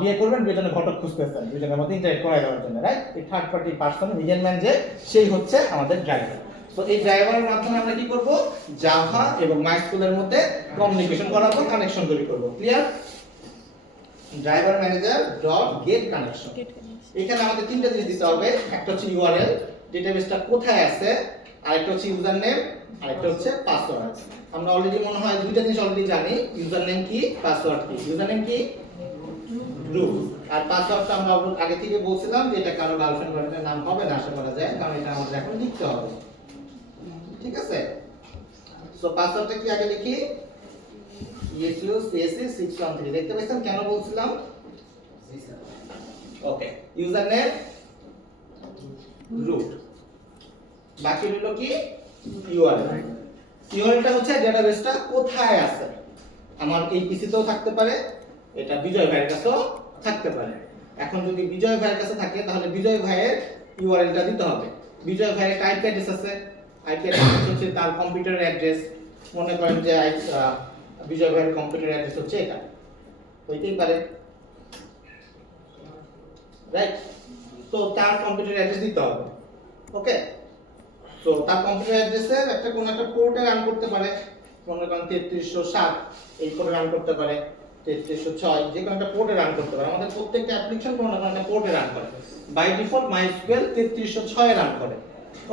বিয়ে করবেন, বিয়ের জন্য ঘটক খুঁজতেছেন, দুজনের মধ্যে ইন্টারঅ্যাক্ট করে দেওয়ার জন্য, রাইট? এই থার্ড পার্টি পারসন মিডলম্যান যে, সেই হচ্ছে আমাদের ড্রাইভার। তো এই ড্রাইভারের মাধ্যমে আমরা কি করব, জাভা এবং মাইস্কুলের মধ্যে কমিউনিকেশন করাবো, কানেকশন তৈরি করব। Clear? Driver manager dot gate connection. এখানে আমাদের তিনটা জিনিস দিতে হবে, একটা হচ্ছে ইউআরএল, ডেটাবেসটা কোথায় আছে, আরেকটা হচ্ছে ইউজার নেম, আরেকটা হচ্ছে পাসওয়ার্ড। আমরা অলরেডি মনে হয় দুইটা জিনিস অলরেডি জানি, ইউজার নেম কি, পাসওয়ার্ড কি। ইউজার নেম কি, রুট, আর পাসওয়ার্ডটা আমরা আগে থেকে বলছিলাম যে এটা কারো গার্লফ্রেন্ড বয়ফ্রেন্ডের নাম হবে না আশা করা যায়, কারণ এটা আমাদের এখন লিখতে হবে, ঠিক আছে? সো পাসওয়ার্ডটা কি আগে লিখি, ESU613, দেখতে পাচ্ছেন কেন বলছিলাম? ওকে, ইউজার নেম রুট, বাকি হলো কি ইউআরএল। ইউআরএলটা হচ্ছে ডেটাবেসটা কোথায় আছে, আমার এই পিসিতেও থাকতে পারে, এটা বিজয় ভাইয়ের কাছেও থাকতে পারে। এখন যদি বিজয় ভাইয়ের কাছে থাকে তাহলে বিজয় ভাইয়ের ইউআরএলটা দিতে হবে। বিজয় ভাইয়ের একটা আইপি অ্যাড্রেস আছে, আইপি অ্যাড্রেস হচ্ছে তার কম্পিউটারের অ্যাড্রেস। মনে করেন যে বিজয় ভাইয়ের কম্পিউটার অ্যাড্রেস হচ্ছে এটা, হইতেই পারে, রাইট? তো তার কম্পিউটার অ্যাড্রেস দিতে হবে, ওকে? তো তার কম্পিউটার অ্যাড্রেসে একটা কোন একটা পোর্টে রান করতে পারে, মনে করেন 3307 এই কোডে রান করতে পারে, 3306 যে কোনো একটা পোর্টে রান করতে পারে। আমাদের প্রত্যেকটা অ্যাপ্লিকেশন কোনো না কোনো একটা পোর্টে রান করে। বাই ডিফল্ট মাইস্কুয়েল 3306 এ রান করে,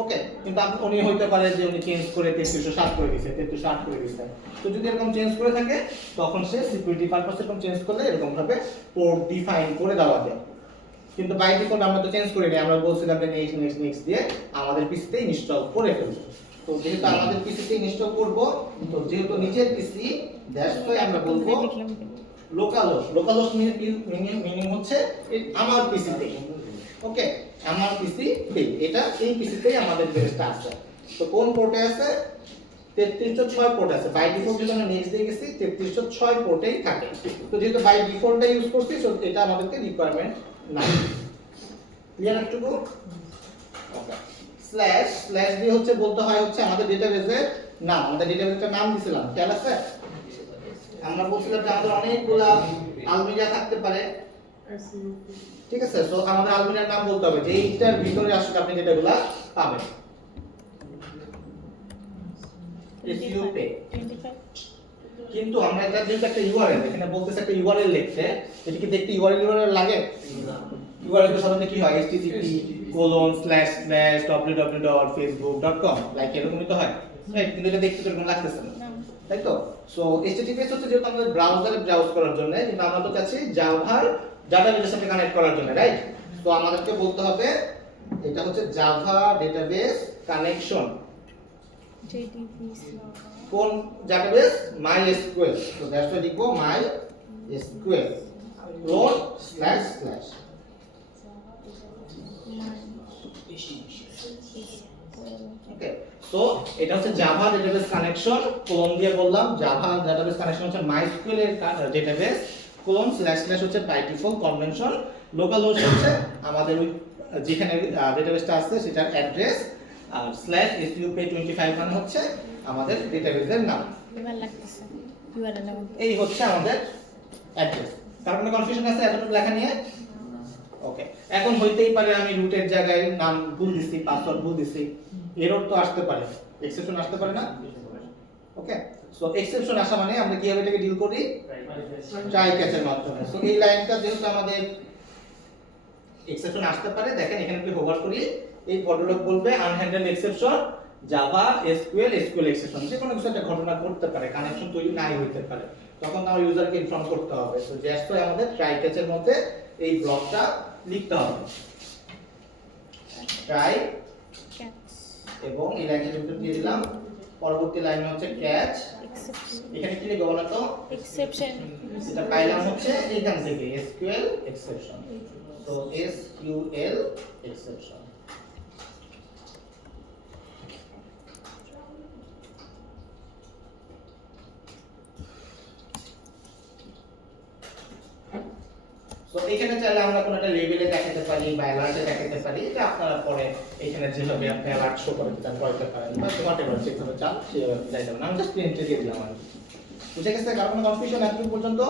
ওকে? কিন্তু উনি হইতে পারে যে উনি চেঞ্জ করে 3307 করে দিয়েছে, 3308 করে দিয়েছে। তো যদি এরকম চেঞ্জ করে থাকে তখন সে সিকিউরিটি পারপাসে এরকম চেঞ্জ করলে এরকম ভাবে পোর্ট ডিফাইন করে দেওয়া যায়। কিন্তু বাই ডিফল্ট আমরা তো চেঞ্জ করিনি, আমরা বলছিলাম যে নেক্সট দিয়ে আমাদের পিসিতে ইনস্টল করে ফেলবো। তো যেহেতু আমাদের পিসিতে ইনস্টল করব, তো যেহেতু নিচের পিসি, দ্যাটস ওয়াই আমরা বলবো লোকাল হোস্ট মিনিং হচ্ছে আমার পিসিতে, ওকে? আমার পিসি এটা, এই পিসিতেই আমাদের বেসটা আছে। তো কোন পোর্টে আছে, 3306 পোর্ট আছে। বাই ডিফল্ট যেটা আমরা নেক্সট দিয়ে গেছি 3306 পোর্টেই থাকে। তো যেহেতু বাই ডিফল্টটা ইউজ করছি, সো এটা আমাদেরকে রিকোয়ারমেন্ট না। ক্লিয়ার একটুকু? ওকে। স্ল্যাশ দিয়ে হচ্ছে বলতে হয় হচ্ছে আমাদের ডেটাবেসের নাম। আমাদের ডেটাবেসের নাম দিছিলাম, খেয়াল আছে? আমরা বলছিলাম যে আমাদের অনেকগুলা আলমিরা থাকতে পারে, ঠিক আছে? সো আমাদের আলমিরার নাম বলতে হবে যে এইটার ভিতরে আসলে আপনি ডেটাগুলা পাবেন। SUPay, কিন্তু আমরা এটা যেহেতু একটা ইউআরএল, এখানে বলতেছে একটা ইউআরএল লিখতে, এটা কি দেখতে ইউআরএল লাগে? ইউআরএল তো সাধারণত কি হয়, http://www.facebook.com, লাইক এরকমই তো হয়, রাইট? কিন্তু এটা দেখতে তো এরকম লাগতেছে না, তাই তো? সো https হচ্ছে যেহেতু আমাদের ব্রাউজারে ব্রাউজ করার জন্য, কিন্তু আমরা তো চাচ্ছি জাভার ডাটাবেসের সাথে কানেক্ট করার জন্য, রাইট? তো আমাদেরকে বলতে হবে এটা হচ্ছে জাভা ডেটাবেস কানেকশন। কোন ডাটাবেস? MySQL। তো দ্যাটস ওয়াই লিখবো MySQL colon slash slash. Okay, so এটা হচ্ছে জাভা ডেটাবেস কানেকশন, কোলন দিয়ে বললাম জাভা ডেটাবেস কানেকশন হচ্ছে MySQL এর ডেটাবেস, কোলন স্ল্যাশ স্ল্যাশ হচ্ছে by default convention, local host হচ্ছে আমাদের ওই যেখানে ডেটাবেসটা আছে সেটার অ্যাড্রেস, আর স্ল্যাশ SUPay25 মানে হচ্ছে আমাদের ডেটাবেসের নাম। এবার লাগতেছে ইউআরএল এর মধ্যে। এই হচ্ছে আমাদের অ্যাড্রেস। তার মানে কনফিউশন আছে এতটুকু লেখা নিয়ে? ওকে, এখন হইতেই পারে আমি রুটের জায়গায় নাম ভুল দিছি, পাসওয়ার্ড ভুল দিছি, এরর তো আসতে পারে, এক্সেপশন আসতে পারে না? ওকে, সো এক্সেপশন আসা মানে আমরা কিভাবে এটাকে ডিল করি? ট্রাই ক্যাচের মাধ্যমে। সো এই লাইনটা যেহেতু আমাদের এক্সেপশন আসতে পারে, দেখেন এখানে যদি হোভার করি এই ভদ্রলোক বলবে unhandled exception Java SQL SQL exception যে কোনো কিছু একটা ঘটনা ঘটতে পারে, কানেকশন তৈরি নাই হইতে পারে, তখন আমার ইউজারকে ইনফর্ম করতে হবে। তো জাস্ট আমাদের ট্রাই ক্যাচের মধ্যে এই ব্লকটা লিখতে হবে, ট্রাই এবং এই লাইনের ভিতর দিয়ে দিলাম। পরবর্তী লাইন হচ্ছে ক্যাচ, এখানে কি লিখবো বলো তো? এক্সেপশন। এটা পাইলাম হচ্ছে এইখান থেকে এসকিউএল এক্সেপশন। তো এসকিউএল এক্সেপশন। তো এখানে চাইলে আমরা কোনো একটা লেভেলে দেখাতে পারি বা অ্যালার্টে দেখাতে পারি, এটা আপনারা পরে এখানে যেভাবে আপনি অ্যালার্ট শো করে দিতে করতে পারেন বা হোয়াটএভার যেভাবে চান সেভাবে যাইতে পারেন। আমি জাস্ট প্রিন্টে দিয়ে দিলাম আর কি। বুঝে গেছে? কারণ কোনো কনফিউশন এতটুকু পর্যন্ত?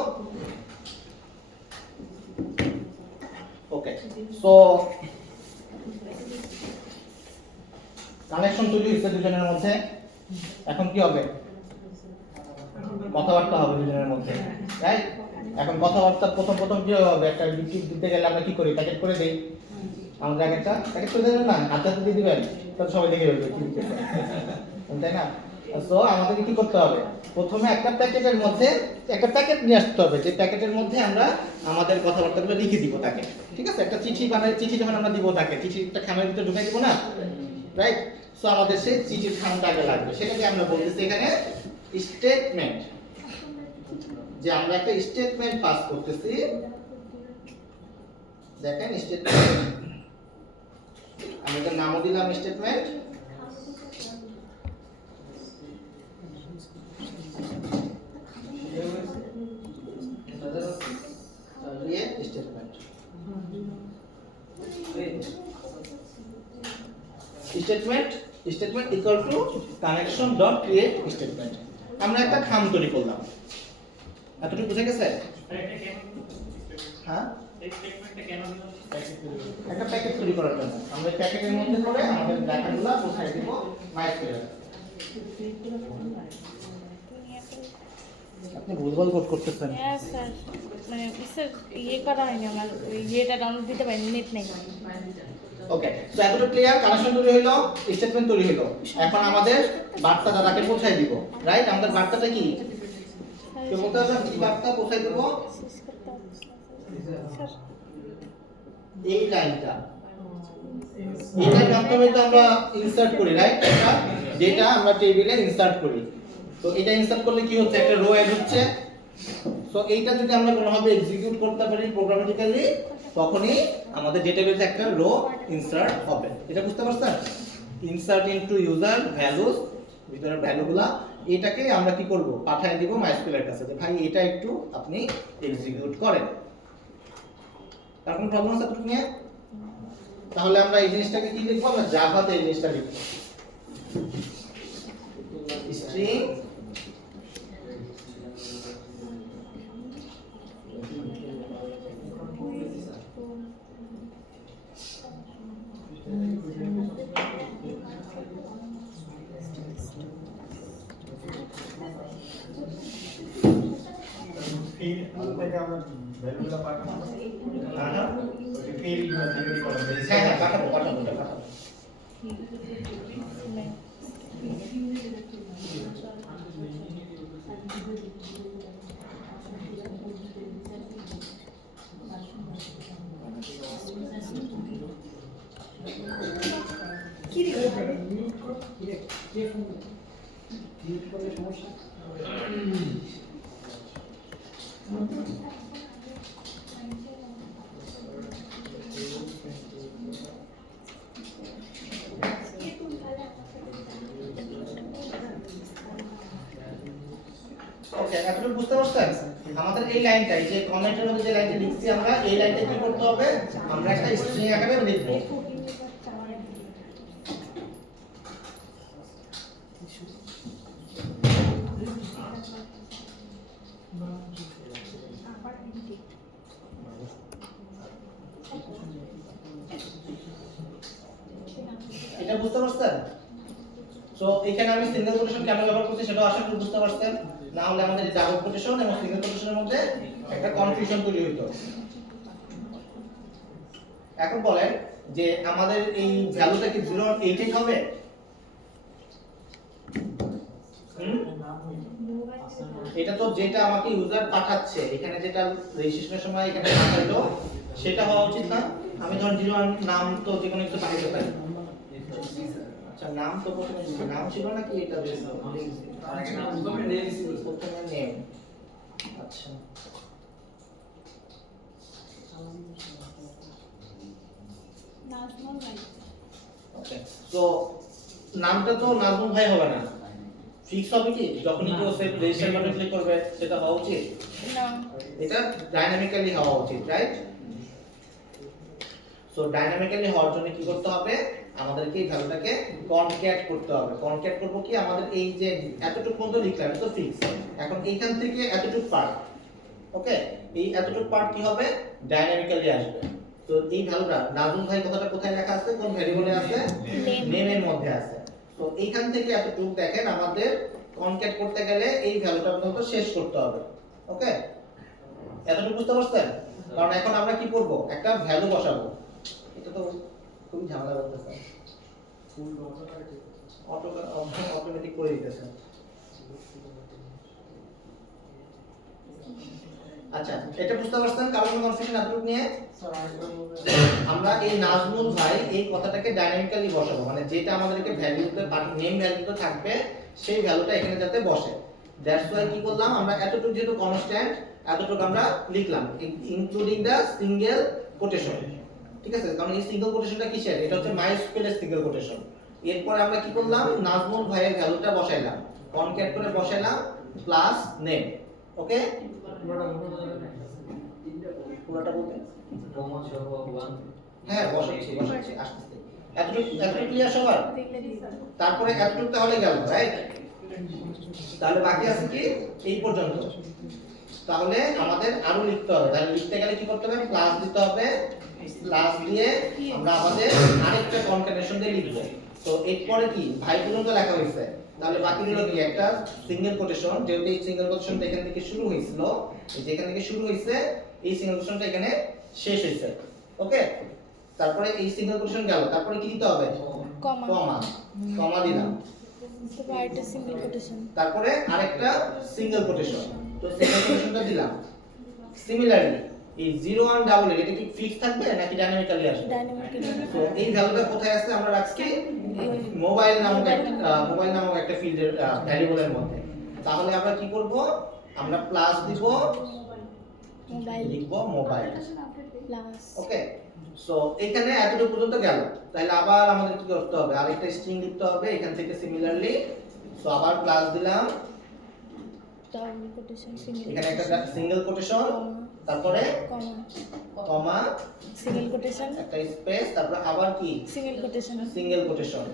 ওকে, সো কানেকশন তৈরি হয়েছে দুজনের মধ্যে। এখন কি হবে? কথাবার্তা হবে দুজনের মধ্যে, রাইট? এখন কথাবার্তা প্রথম কি হবে? একটা ইউটিউব দিতে গেলে আমরা কি করি? প্যাকেট করে দেই। আমাদের আগে একটা প্যাকেট করে দেবেন না, হাতে হাতে দিয়ে দিবেন, তাহলে সবাই দেখে ফেলবে কি দিতেছে, তাই না? সো আমাদেরকে কি করতে হবে? প্রথমে একটা প্যাকেটের মধ্যে একটা প্যাকেট নিয়ে আসতে হবে, যে প্যাকেটের মধ্যে আমরা আমাদের কথাবার্তাগুলো লিখে দিব তাকে, ঠিক আছে? একটা চিঠি বানাই, চিঠি যখন আমরা দিব তাকে, চিঠিটা খামের ভিতরে ঢুকাই দিব না, রাইট? সো আমাদের সেই চিঠির খামটা আগে লাগবে, সেটাকে আমরা বলতেছি এখানে স্টেটমেন্ট, যে আমরা একটা স্টেটমেন্ট পাস করতেছি। দেখেন স্টেটমেন্ট, আমি এটার নামও দিলাম statement. Statement statement equal to connection dot create statement. আমরা একটা খাম তৈরি করলাম, এতটুকু বুঝে গেছে? হ্যাঁ, একটা প্যাকেট তৈরি করার জন্য আমরা প্যাকেটের মধ্যে করে আমাদের ডাটাগুলো বসাই দিব মাইক্রোওয়েভ। আপনি ভুলভাল কোড করতেছেন। হ্যাঁ স্যার, মানে স্যার ইয়ে করা হয়নি, আমার ইয়েটা ডাউনলোড দিতে পারিনি, নেট নেই। ওকে, সো এতটুকু ক্লিয়ার। কানেকশন তৈরি হলো, স্টেটমেন্ট তৈরি হলো, এখন আমাদের বার্তা দাদাকে পৌঁছাই দিব, রাইট? আমাদের বার্তাটা কি? তো বলতে হবে কি বার্তা পৌঁছাই দেব? এই লাইনটা, এটার মাধ্যমে তো আমরা ইনসার্ট করি, রাইট? একটা ডেটা আমরা টেবিলে ইনসার্ট করি। তো এটা ইনসার্ট করলে কি হচ্ছে? একটা রো অ্যাড হচ্ছে। সো এইটা যদি আমরা কোনোভাবে এক্সিকিউট করতে পারি প্রোগ্রামেটিক্যালি, তখনই আমাদের ডেটাবেসে একটা রো ইনসার্ট হবে। এটা বুঝতে পারছেন? ইনসার্ট ইনটু ইউজার ভ্যালুস, ভিতরের ভ্যালুগুলা এটাকে আমরা কি করব? পাঠিয়ে দিব মাইস্কুলের কাছে, যে ভাই এটা একটু আপনি এক্সিকিউট করেন। তার কোনো প্রবলেম আছে এতটুকু নিয়ে? তাহলে আমরা এই জিনিসটাকে কি লিখবো? আমরা জাভাতে এই জিনিসটা লিখবো, স্ট্রিং ফিল থেকে আমরা ভ্যালুগুলো পাঠাবো। হ্যাঁ ওই ফিল থেকে করা যায়। হ্যাঁ পাঠাবো পাঠাবো। ওকে, এতটুকু বুঝতে পারছেন? আমাদের এই লাইনটাই, যে কমেন্টের মধ্যে যে লাইনটা লিখছি আমরা, এই লাইনটা কি করতে হবে? আমরা একটা স্ট্রিং আকারে লিখব। এটা বুঝতে পারছেন? সো এখানে আমি সিঙ্গেল কোটেশন কেন ব্যবহার করছি সেটা আশা করি বুঝতে পারছেন। না হলে আমাদের ডাবল কোটেশন এবং সিঙ্গেল কোটেশনের মধ্যে একটা কনফিউশন তৈরি হইতো। এখন বলেন যে আমাদের এই ভ্যালুটা কি 0 8 হবে? এটা তো যেটা আমাকে ইউজার পাঠাচ্ছে, এখানে যেটা রেজিস্ট্রেশনের সময় এখানে পাঠালো সেটা হওয়া উচিত না? আমি ধরুন 01 নাম তো যে কোনো কিছু পাঠাতে পারি। আচ্ছা, নাম তো প্রথমে ছিল, নাম ছিল নাকি এটা বেশ আর একটা নাম প্রথমে নেম ছিল। প্রথমে নেম। আচ্ছা, নাজমুল ভাই। ওকে। তো নামটা তো নাজমুল ভাই হবে না, ফিক্স হবে কি? যখনই কেউ সেভ রেজিস্টার বাটন ক্লিক করবে সেটা হওয়া উচিত, না, এটা ডাইনামিক্যালি হওয়া উচিত, রাইট? সো ডাইনামিক্যালি হওয়ার জন্য কি করতে হবে? আমাদেরকে এই ভ্যালুটাকে কনক্যাট করতে হবে। কনক্যাট করব কি? আমাদের এই যে এতটুকু পর্যন্ত লিখলাম এটা তো ফিক্স, এখন এইখান থেকে এতটুকু পার্ট, ওকে, এই এতটুকু পার্ট কি হবে? ডাইনামিক্যালি আসবে। তো এই ভ্যালুটা নাজমুল ভাই কথাটা কোথায় লেখা আছে? কোন ভ্যারিয়েবলে আছে? নেমের মধ্যে আছে। তো এইখান থেকে এতটুকু দেখেন আমাদের কনক্যাট করতে গেলে এই ভ্যালুটা পর্যন্ত শেষ করতে হবে, ওকে? এতটুকু বুঝতে পারছেন? কারণ এখন আমরা কি করব? একটা ভ্যালু বসাবো। এটা তো খুবই ঝামেলা করতেছে, অটোমেটিক করে দিতেছে। আচ্ছা, এটা বুঝতে পারছেন? কারণ কনফিউশন এতটুকু নিয়ে আমরা এই নাজমুল ভাই এই কথাটাকে ডাইনামিক্যালি বসাবো, মানে যেটা আমাদেরকে ভ্যালুতে নেম ভ্যালুতে থাকবে সেই ভ্যালুটা এখানে যাতে বসে। দ্যাটস ওয়াই কি করলাম আমরা, এতটুকু যেহেতু কনস্ট্যান্ট এতটুকু আমরা লিখলাম ইনক্লুডিং দা সিঙ্গেল কোটেশন, ঠিক আছে? কারণ এই সিঙ্গেল কোটেশনটা কিসের? এটা হচ্ছে মাই স্পেলের সিঙ্গেল কোটেশন। এরপরে আমরা কি করলাম? নাজমুল ভাইয়ের ভ্যালুটা বসাইলাম, কনক্যাট করে বসাইলাম প্লাস নেম, ওকে? পুরোটা বলতে কমা সহ 1 হ্যাঁ, বসাচ্ছি আসতেছে। এতটুকু ক্লিয়ার সবার? তারপরে এতটুকু তাহলে গেল, রাইট? তাহলে বাকি আছে কি এই পর্যন্ত। তাহলে আমাদের আরো লিখতে হবে। তাহলে লিখতে গেলে কি করতে হবে? প্লাস দিতে হবে। প্লাস দিয়ে আমরা আমাদের আরেকটা কনক্যাটেনেশন দিয়ে লিখব। তো এরপরে কি ভাই পর্যন্ত লেখা হয়েছে, তাহলে বাকি হলো কি একটা সিঙ্গেল কোটেশন। যেহেতু এই সিঙ্গেল কোটেশনটা এখান থেকে শুরু হয়েছিল, এই যেখান থেকে শুরু হয়েছে এই সিঙ্গেল কোটেশনটা এখানে শেষ হয়েছে, ওকে? তারপরে এই সিঙ্গেল কোটেশন গেল, তারপরে কি দিতে হবে? কমা, কমা, কমা দিলাম। তারপর আরেকটা সিঙ্গেল কোটেশন, তারপরে আরেকটা সিঙ্গেল কোটেশন, তো সিঙ্গেল কোটেশনটা দিলাম। সিমিলারলি এই 0188 এটা কি ফিক্স থাকবে নাকি ডাইনামিক্যালি আসবে? ডাইনামিক্যালি। তো এই ভ্যালুটা কোথায় আছে? আমরা রাখছি মোবাইল নামক একটা ফিল্ডের ভ্যারিয়েবলের মধ্যে। তাহলে আমরা কি করব? আমরা প্লাস দিব, মোবাইল লিখব মোবাইল, প্লাস, ওকে? সো এখানে এতটুকু পর্যন্ত গেল। তাহলে আবার আমাদের কি করতে হবে? আরেকটা স্ট্রিং লিখতে হবে এখান থেকে সিমিলারলি। সো আবার প্লাস দিলাম, ডাবল কোটেশন, সিঙ্গেল এখানে একটা সিঙ্গেল কোটেশন, তারপরে কমা, কমা, সিঙ্গেল কোটেশন, একটা স্পেস, তারপর আবার কি single quotation, single quotation,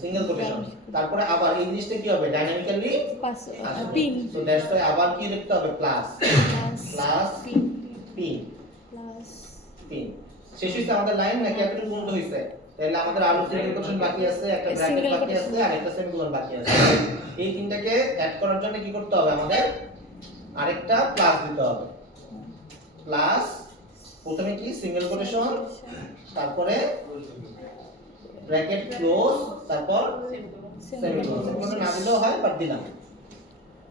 single quotation. তারপরে আবার এই জিনিসটা কি হবে? Dynamically pass, pin, so that's why আবার কি লিখতে হবে? Plus, plus pin, pin, plus. Pin. শেষ হইছে আমাদের লাইন নাকি এতটুকু পর্যন্ত হইছে? তাহলে আমাদের আরো সিঙ্গেল কোটেশন বাকি আছে, একটা ব্র্যাকেট Single বাকি quotation। আছে আর একটা সেমিকোলন বাকি আছে। এই তিনটাকে অ্যাড করার জন্য কি করতে হবে? আমাদের আরেকটা প্লাস দিতে হবে। প্লাস প্রথমে কি সিঙ্গেল কোটেশন, তারপরে ব্র্যাকেট ক্লোজ, তারপর সেমিকোলন। সেমিকোলন না দিলেও হয়, বাট দিলাম।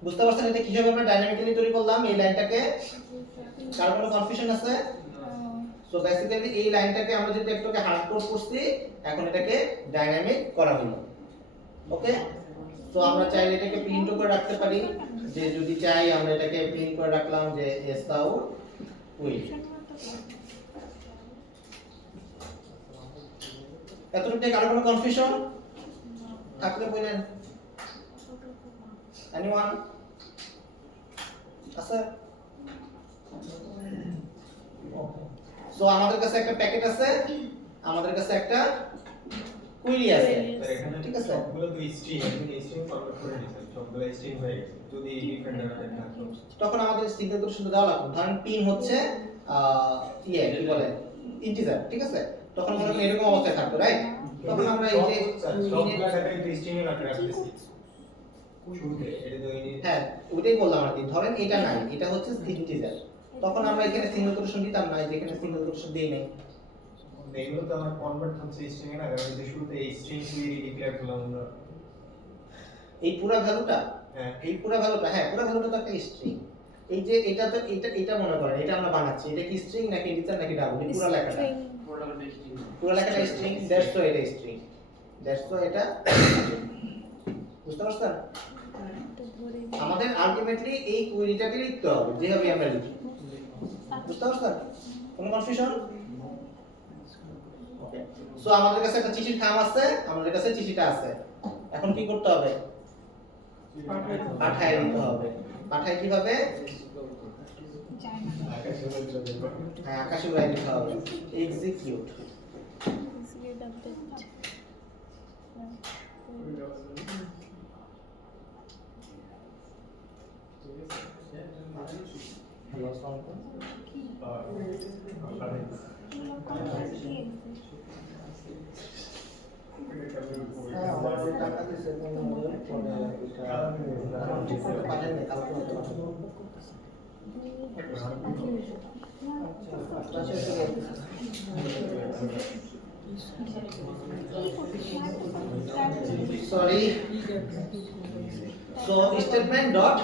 বুঝতে পারছেন এটা কিভাবে আমরা ডাইনামিক্যালি তৈরি করলাম এই লাইনটাকে? কার কোনো কনফিউশন আছে? সো বেসিক্যালি এই লাইনটাকে আমরা যেটা একটুকে হার্ড কোড করছি, এখন এটাকে ডাইনামিক করা হলো, ওকে? সো আমরা চাইলে এটাকে প্রিন্টও করে রাখতে পারি, যে যদি চাই আমরা এটাকে প্রিন্ট করে রাখলাম যে এসআউ উইল। এতটুকু কারো কোনো কনফিউশন থাকলে বলেন। এনিওয়ান আছে? সো আমাদের কাছে একটা প্যাকেট আছে, আমাদের কাছে একটা কুইরি আছে, ঠিক আছে? সবগুলো তো স্ট্রিং, এখন স্ট্রিং ফরম্যাট করে দিয়েছেন, সবগুলো স্ট্রিং হয়ে গেছে। যদি ডিফারেন্ট ডাটা থাকতো তখন আমাদের সিঙ্গেল কোটেশন দেওয়া লাগবে। ধরেন পিন হচ্ছে কি বলে ইন্টিজার, ঠিক আছে? তখন মনে করেন এরকম অবস্থায় থাকতো, রাইট? তখন আমরা এই যে সবগুলো ডাটা কিন্তু স্ট্রিং এর আকারে রাখতেছি শুরুতে, এটা তো হ্যাঁ ওইটাই বললাম আর কি। ধরেন এটা নাই, এটা হচ্ছে ইন্টিজার, তখন আমরা এখানে সিঙ্গেল কোটেশন দিতাম না, যেখানে সিঙ্গেল কোটেশন দেই নাই। এগুলো তো আমার কনভার্ট হচ্ছে স্ট্রিং এ না, কারণ যে শুরুতে এই স্ট্রিং কুইরি ডিক্লেয়ার করলাম আমরা। এই পুরা ভ্যালুটা, হ্যাঁ এই পুরা ভ্যালুটা, হ্যাঁ পুরা ভ্যালুটা তো একটা স্ট্রিং। এই যে এটা তো এটা মনে করেন এটা আমরা বানাচ্ছি, এটা কি স্ট্রিং নাকি ইন্টিজার নাকি ডাবল? এই পুরা লেখাটা, String। পুরা লেখাটা স্ট্রিং, দ্যাটস তো এটা স্ট্রিং, দ্যাটস তো এটা। বুঝতে পারছেন? আমাদের আলটিমেটলি এই কুইরিটাকে লিখতে হবে যেভাবে আমরা লিখি। বুঝতে পারছেন? কোনো কনফিউশন? ওকে, সো আমাদের কাছে একটা চিঠির খাম আছে, আমাদের কাছে চিঠিটা আছে। এখন কি করতে হবে? পাঠায় দিতে হবে। পাঠায় কিভাবে? যায় না হ্যাঁ, আকাশে উড়াই দিতে হবে। এক্সিকিউট। Execute update। হ্যালো, আসসালামু হ্যাঁ, আমার যে টাকা দিছে কোনো পরে এটা পাঠাই না, কালকে হতে পাঠাবো। আচ্ছা, শেষ হয়ে গেছে। Sorry, so statement dot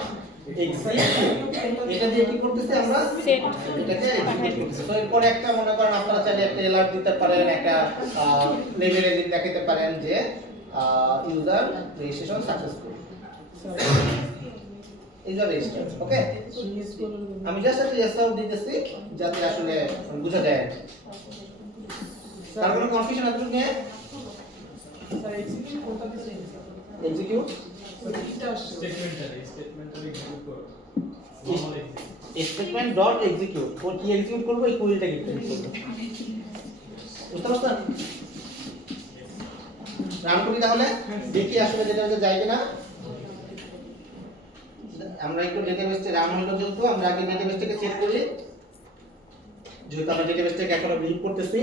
execute, এটা দিয়ে কি করতেছি আমরা? Set এটাকে পাঠাই এক্সিকিউট দিচ্ছি। করতেছি। তো এরপরে একটা মনে করেন আপনারা চাইলে একটা অ্যালার্ট দিতে পারেন, একটা লেভেলে দেখাতে পারেন যে user registration successful. User register, okay. আমি জাস্ট একটা ইয়েস আউট দিতেছি যাতে আসলে বোঝা যায়। তার কোনো কনফিউশন আছে কি? স্যার এক্সিকিউট করতে দিছে এক্সিকিউট স্টেটমেন্টটা এক্সিকিউট করো স্টেটমেন্ট ডট এক্সিকিউট, ও কি এক্সিকিউট করব? এই কোয়েরিটাকে এক্সিকিউট করব। বুঝতে পারছেন? রান করি তাহলে, দেখি আসলে যেটা যায় কিনা। আমরা একটু ডেটাবেসে রান হলো যেহেতু আমরা আগে ডেটাবেসটাকে চেক করি, যেহেতু আমরা ডেটাবেসটাকে এখনো বিল্ড করতেছি।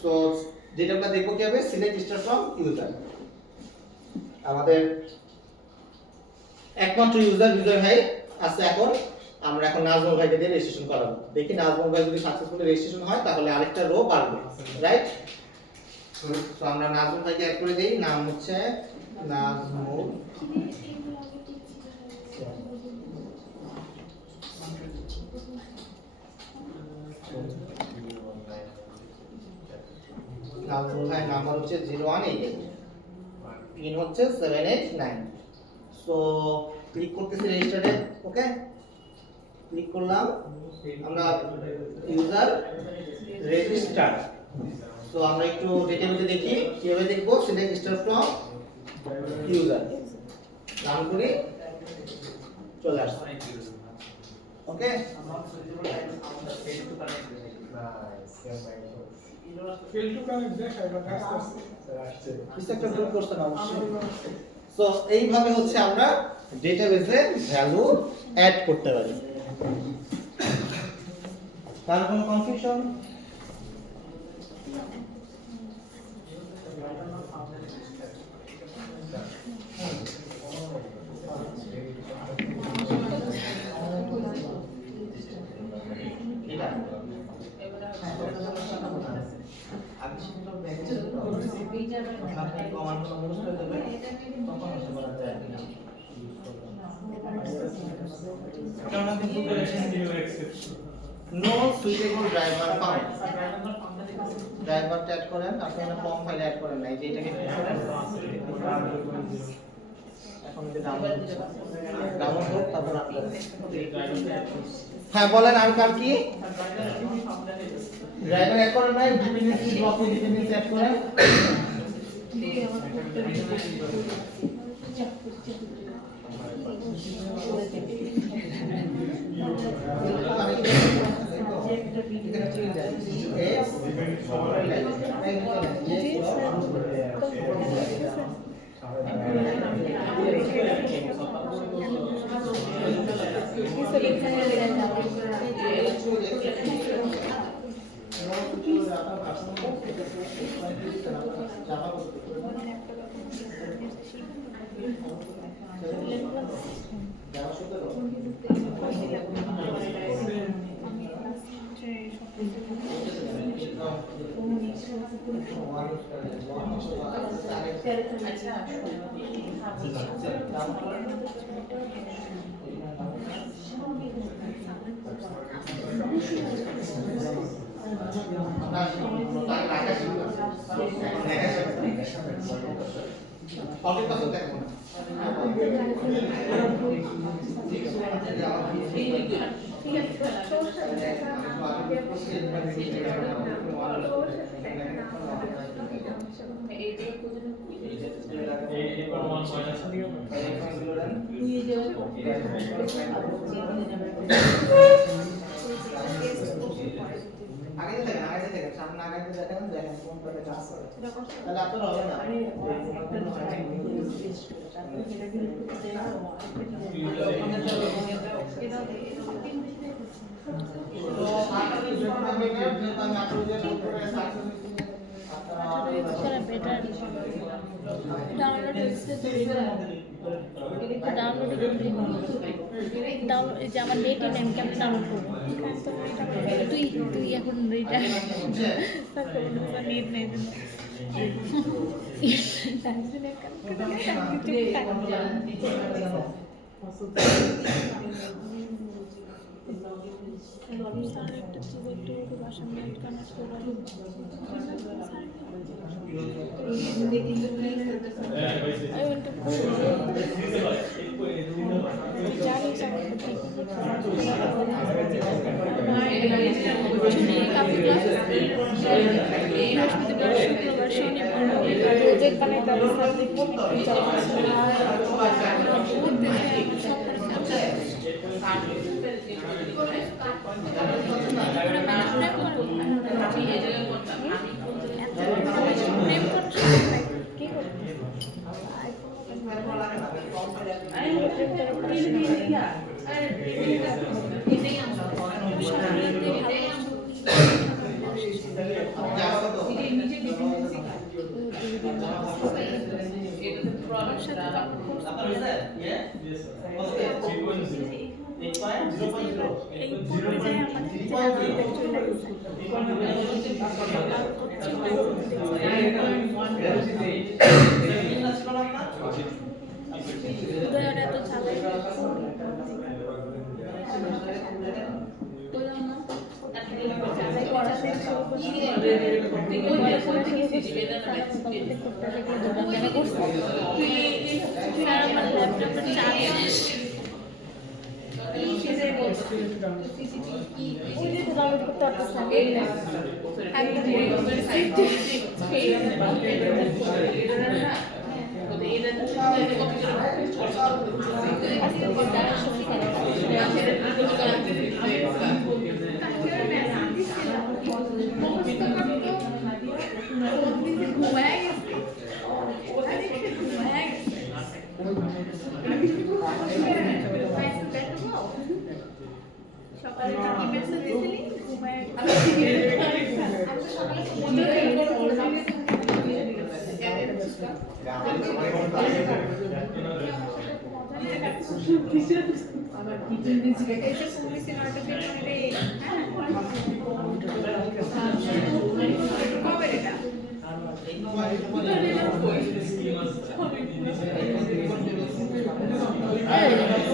সো যেটা আমরা দেখব কি হবে, সিলেক্ট স্টার ফ্রম ইউজার। আমাদের একমাত্র ইউজার ভাই আছে। এখন আমরা এখন নাজমুল ভাইকে দিয়ে রেজিস্ট্রেশন করাবো। দেখি নাজমুল ভাই যদি সাকসেসফুলি রেজিস্ট্রেশন হয় তাহলে আরেকটা রো বাড়বে, রাইট? সো আমরা নাজমুল ভাইকে অ্যাড করে দেই, নাম হচ্ছে নাজমুল। নাজমুল ভাই নাম্বার হচ্ছে 0188, পিন হচ্ছে 789। সো ক্লিক করতেছি রেজিস্টারে, ওকে। ক্লিক করলাম, আমরা ইউজার রেজিস্টার। সো আমরা একটু ডেটাবেসে দেখি কিভাবে দেখবো। Select star from user, run করি, চলে আসছে, ওকে। ফেল টু কানেক্ট দেখায় বাট আসছে কিছু একটা ভুল করছেন অবশ্যই। সো এইভাবে হচ্ছে আমরা ডেটাবেসে ভ্যালু অ্যাড করতে পারি। তার কোনো কনফিউশন? আপনি কমান্ড মুখস্থ করে দেবেন, তখন হচ্ছে বলা যায় আর কি। কারণ আপনি ভুল করেছেন। নো সুইটেবল ড্রাইভার ফাউন্ড, ড্রাইভারটা অ্যাড করেন, আপনি না ফর্ম ফাইল অ্যাড করেন নাই, যে এটাকে ক্লিক করেন। এখন যে ডাউনলোড হোক, তারপর রান করেন। হ্যাঁ বলেন, আর কার কি ড্রাইভার অ্যাড করেন নাই? ডিপেন্ডেন্সি ব্লকে ডিপেন্ডেন্সি অ্যাড করেন। আমি আগে দেখেন সামনে আগে দেখেন কোন করে কাজ করে তাহলে আপনার হবে না বেটার ডাউনলোড হয়েছে ডাউনলোড ডাউনলোড যে আমার নেট নেই কেমন ডাউনলোড করবো তুই তুই এখন নেট নেই একটা ছিল একটু বাসার নেট কানেক্ট করে I want to go. Johnny is our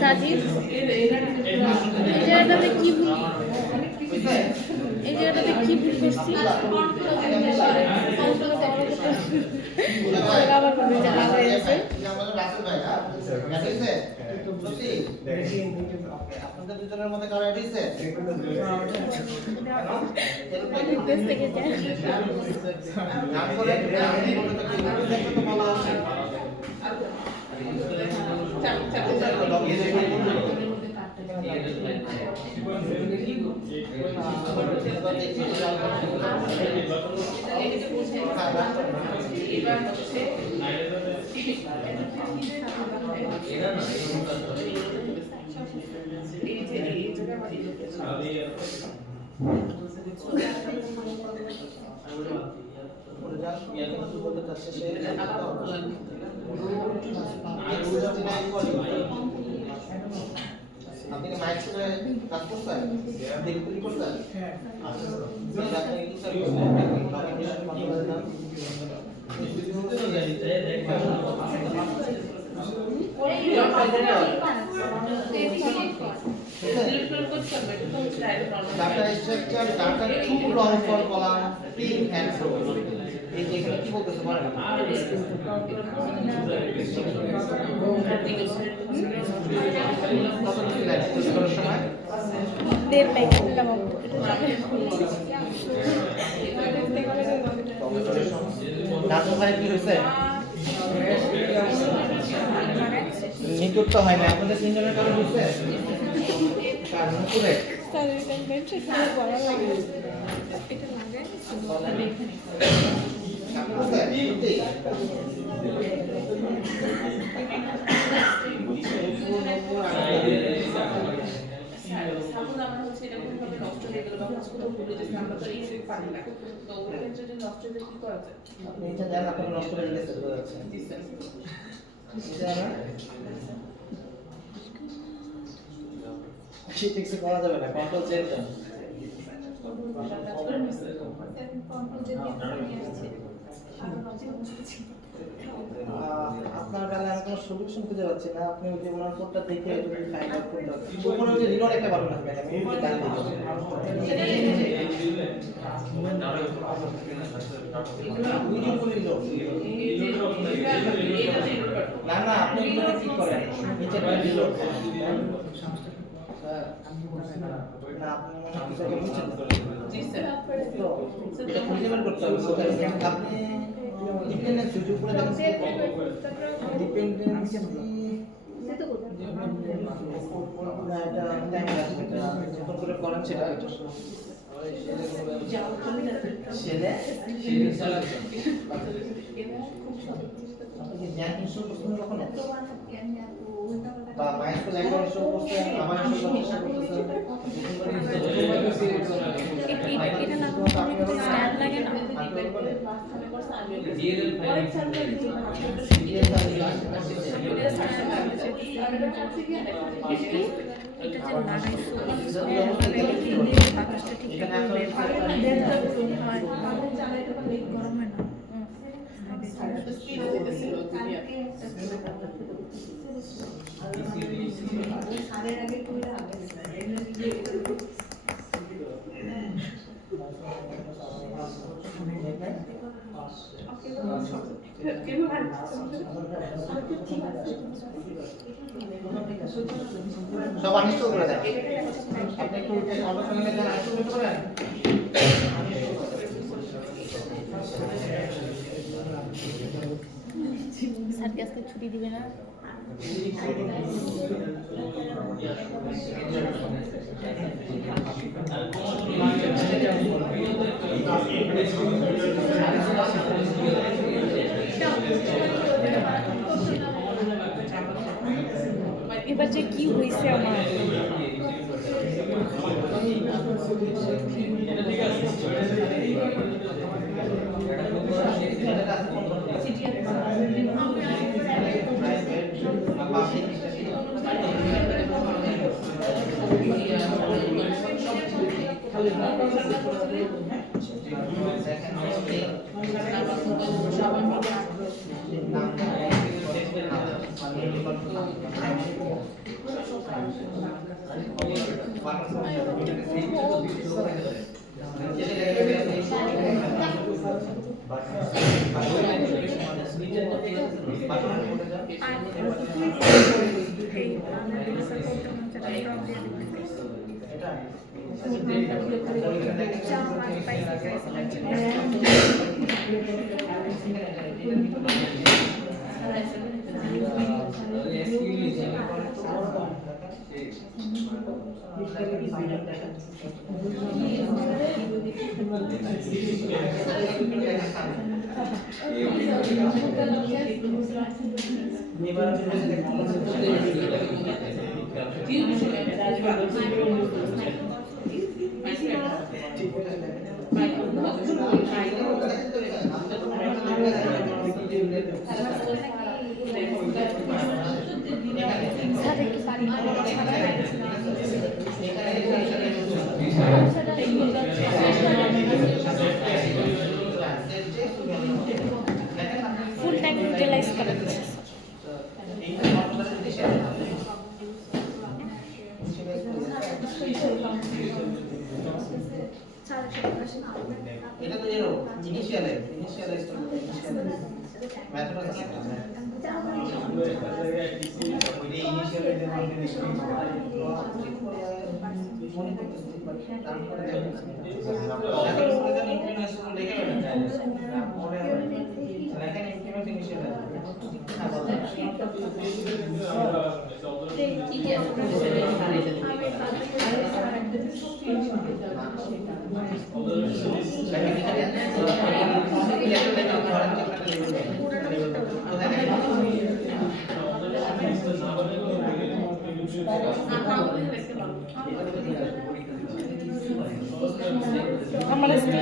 Sajid এই জায়গাটাতে কি ভুল এই জায়গাটাতে কি ভুল করছি আবার বলে যে আবার এসে আমাদের রাসেল ভাই ঠিক আছে আপনাদের দুজনের মধ্যে কারো এডিছে দেশ থেকে যায় নাম বলে আপনি বলতে কি তো বলা আছে আপনি কি মাইক শুনে কাজ করছেন? দেখতে করছেন? হ্যাঁ। আচ্ছা। Data structure data to long for column pin and row এই যে এখানে কি বলতেছে বলেন কত কি লাইন ইউজ করার সময় দেড় প্যাকেট লাগাবো ডাটা ভাই কি হইছে নিকুট তো হয় না আপনাদের তিনজনের কারণে হইছে কার মুকুরে স্যার এটা মেনশন করে করা লাগে এটা লাগে সাপোজ আমার হচ্ছে এটা কোনোভাবে নষ্ট হয়ে গেল বা হচ্ছে কোথাও ভুলে যেতে আমরা তো এই পারি না তো ওটা ক্ষেত্রে যদি নষ্ট হয়ে যায় কি করা যায়? আপনি এটা জানেন আপনার নষ্ট হয়ে গেছে বোঝা যাচ্ছে জি স্যার। এটা না ঠিক আছে করা যাবে না কন্ট্রোল চেঞ্জ দেন আপনার বেলায় আমি কোনো সলিউশন খুঁজে পাচ্ছি না আপনি ওই যে ওনার কোডটা দেখে যদি ফাইন্ড আউট করতে পারেন ওখানে ওই যে রিলোড একটা বাটন আছে ম্যাডাম ওই ডান না না আপনি রিলোড ক্লিক করেন নিচে রিলোড না আপনি মনে হয় কিছু একটা বুঝছেন জি স্যার। তো এটা খুঁজে বের করতে হবে আপনি ডিপেন্ডেন্স সুযোগ করে দেখেন ডিপেন্ডেন্স না এটা টাইম লাগবে এটা যখন করে করেন সেটা ছেলে আপনি কি জ্ঞান ইনস্টল করছেন কখনো বা মাইক্রো ল্যাঙ্গুয়েজ ইনস্টল করছেন আবার ইনস্টল করছেন এটা না করলে স্ট্যান্ড লাগে না এটা যে লাগাইছো বাতাসটা ঠিক গরম হয় সব আনইনস্টল করে দেন আপনি একটু অটো চ্যানেলে যান আনইনস্টল করতে পারেন স্যারকে আজকে ছুটি দিবে না এবার যে কি হয়েছে আমার আমার আজকে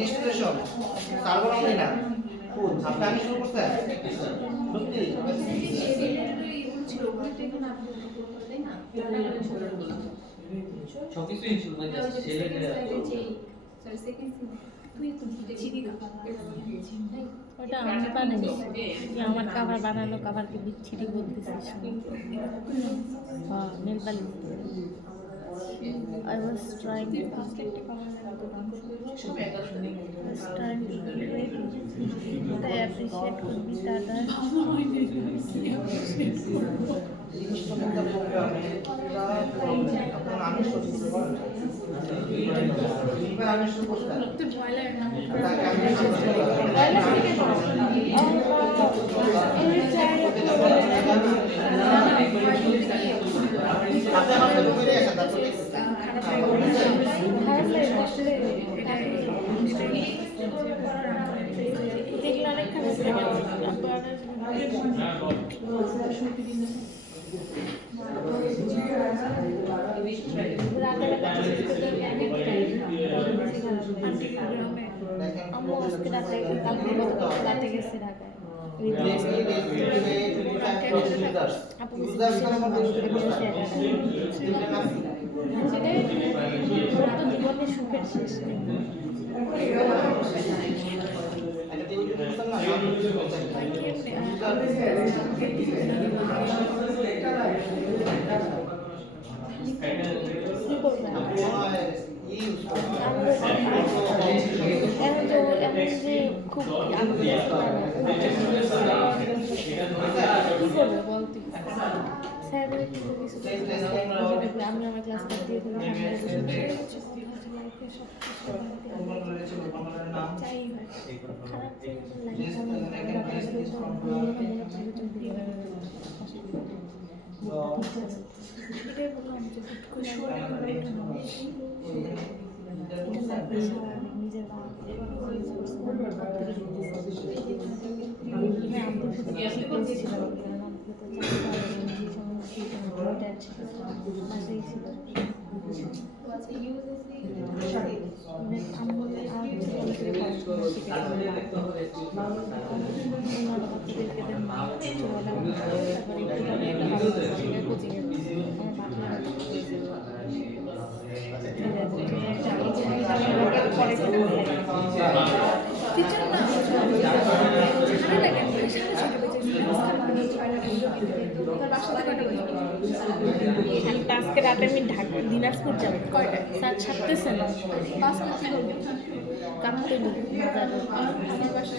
ইনস্টলেশন সার্ভার অনলি না আপনি আমি শুরু করতে সবকিছুই ছিল মানে ওটা আমি বানাই আমার কাভার বানানো কাভারকে বিচ্ছিরি বলতেছিস হ্যাঁ nail polish I was trying to create what I appreciate could be that আমি শুরু করতে আপনি আমার সাথে ফিরে আসেন তারপরে দেখলে অনেক খারাপ আম্মু আজকে রাতে কালকে রাতে গেছে ঢাকায় জীবনে সুখের শেষ নেই খুব আমি আমার ক্লাস দিয়ে নিজের আজকে রাতে আমি ঢাকা দিনাজপুর যাবো স্যার ছাড়তেছে না কাঁদতে আমার বাসার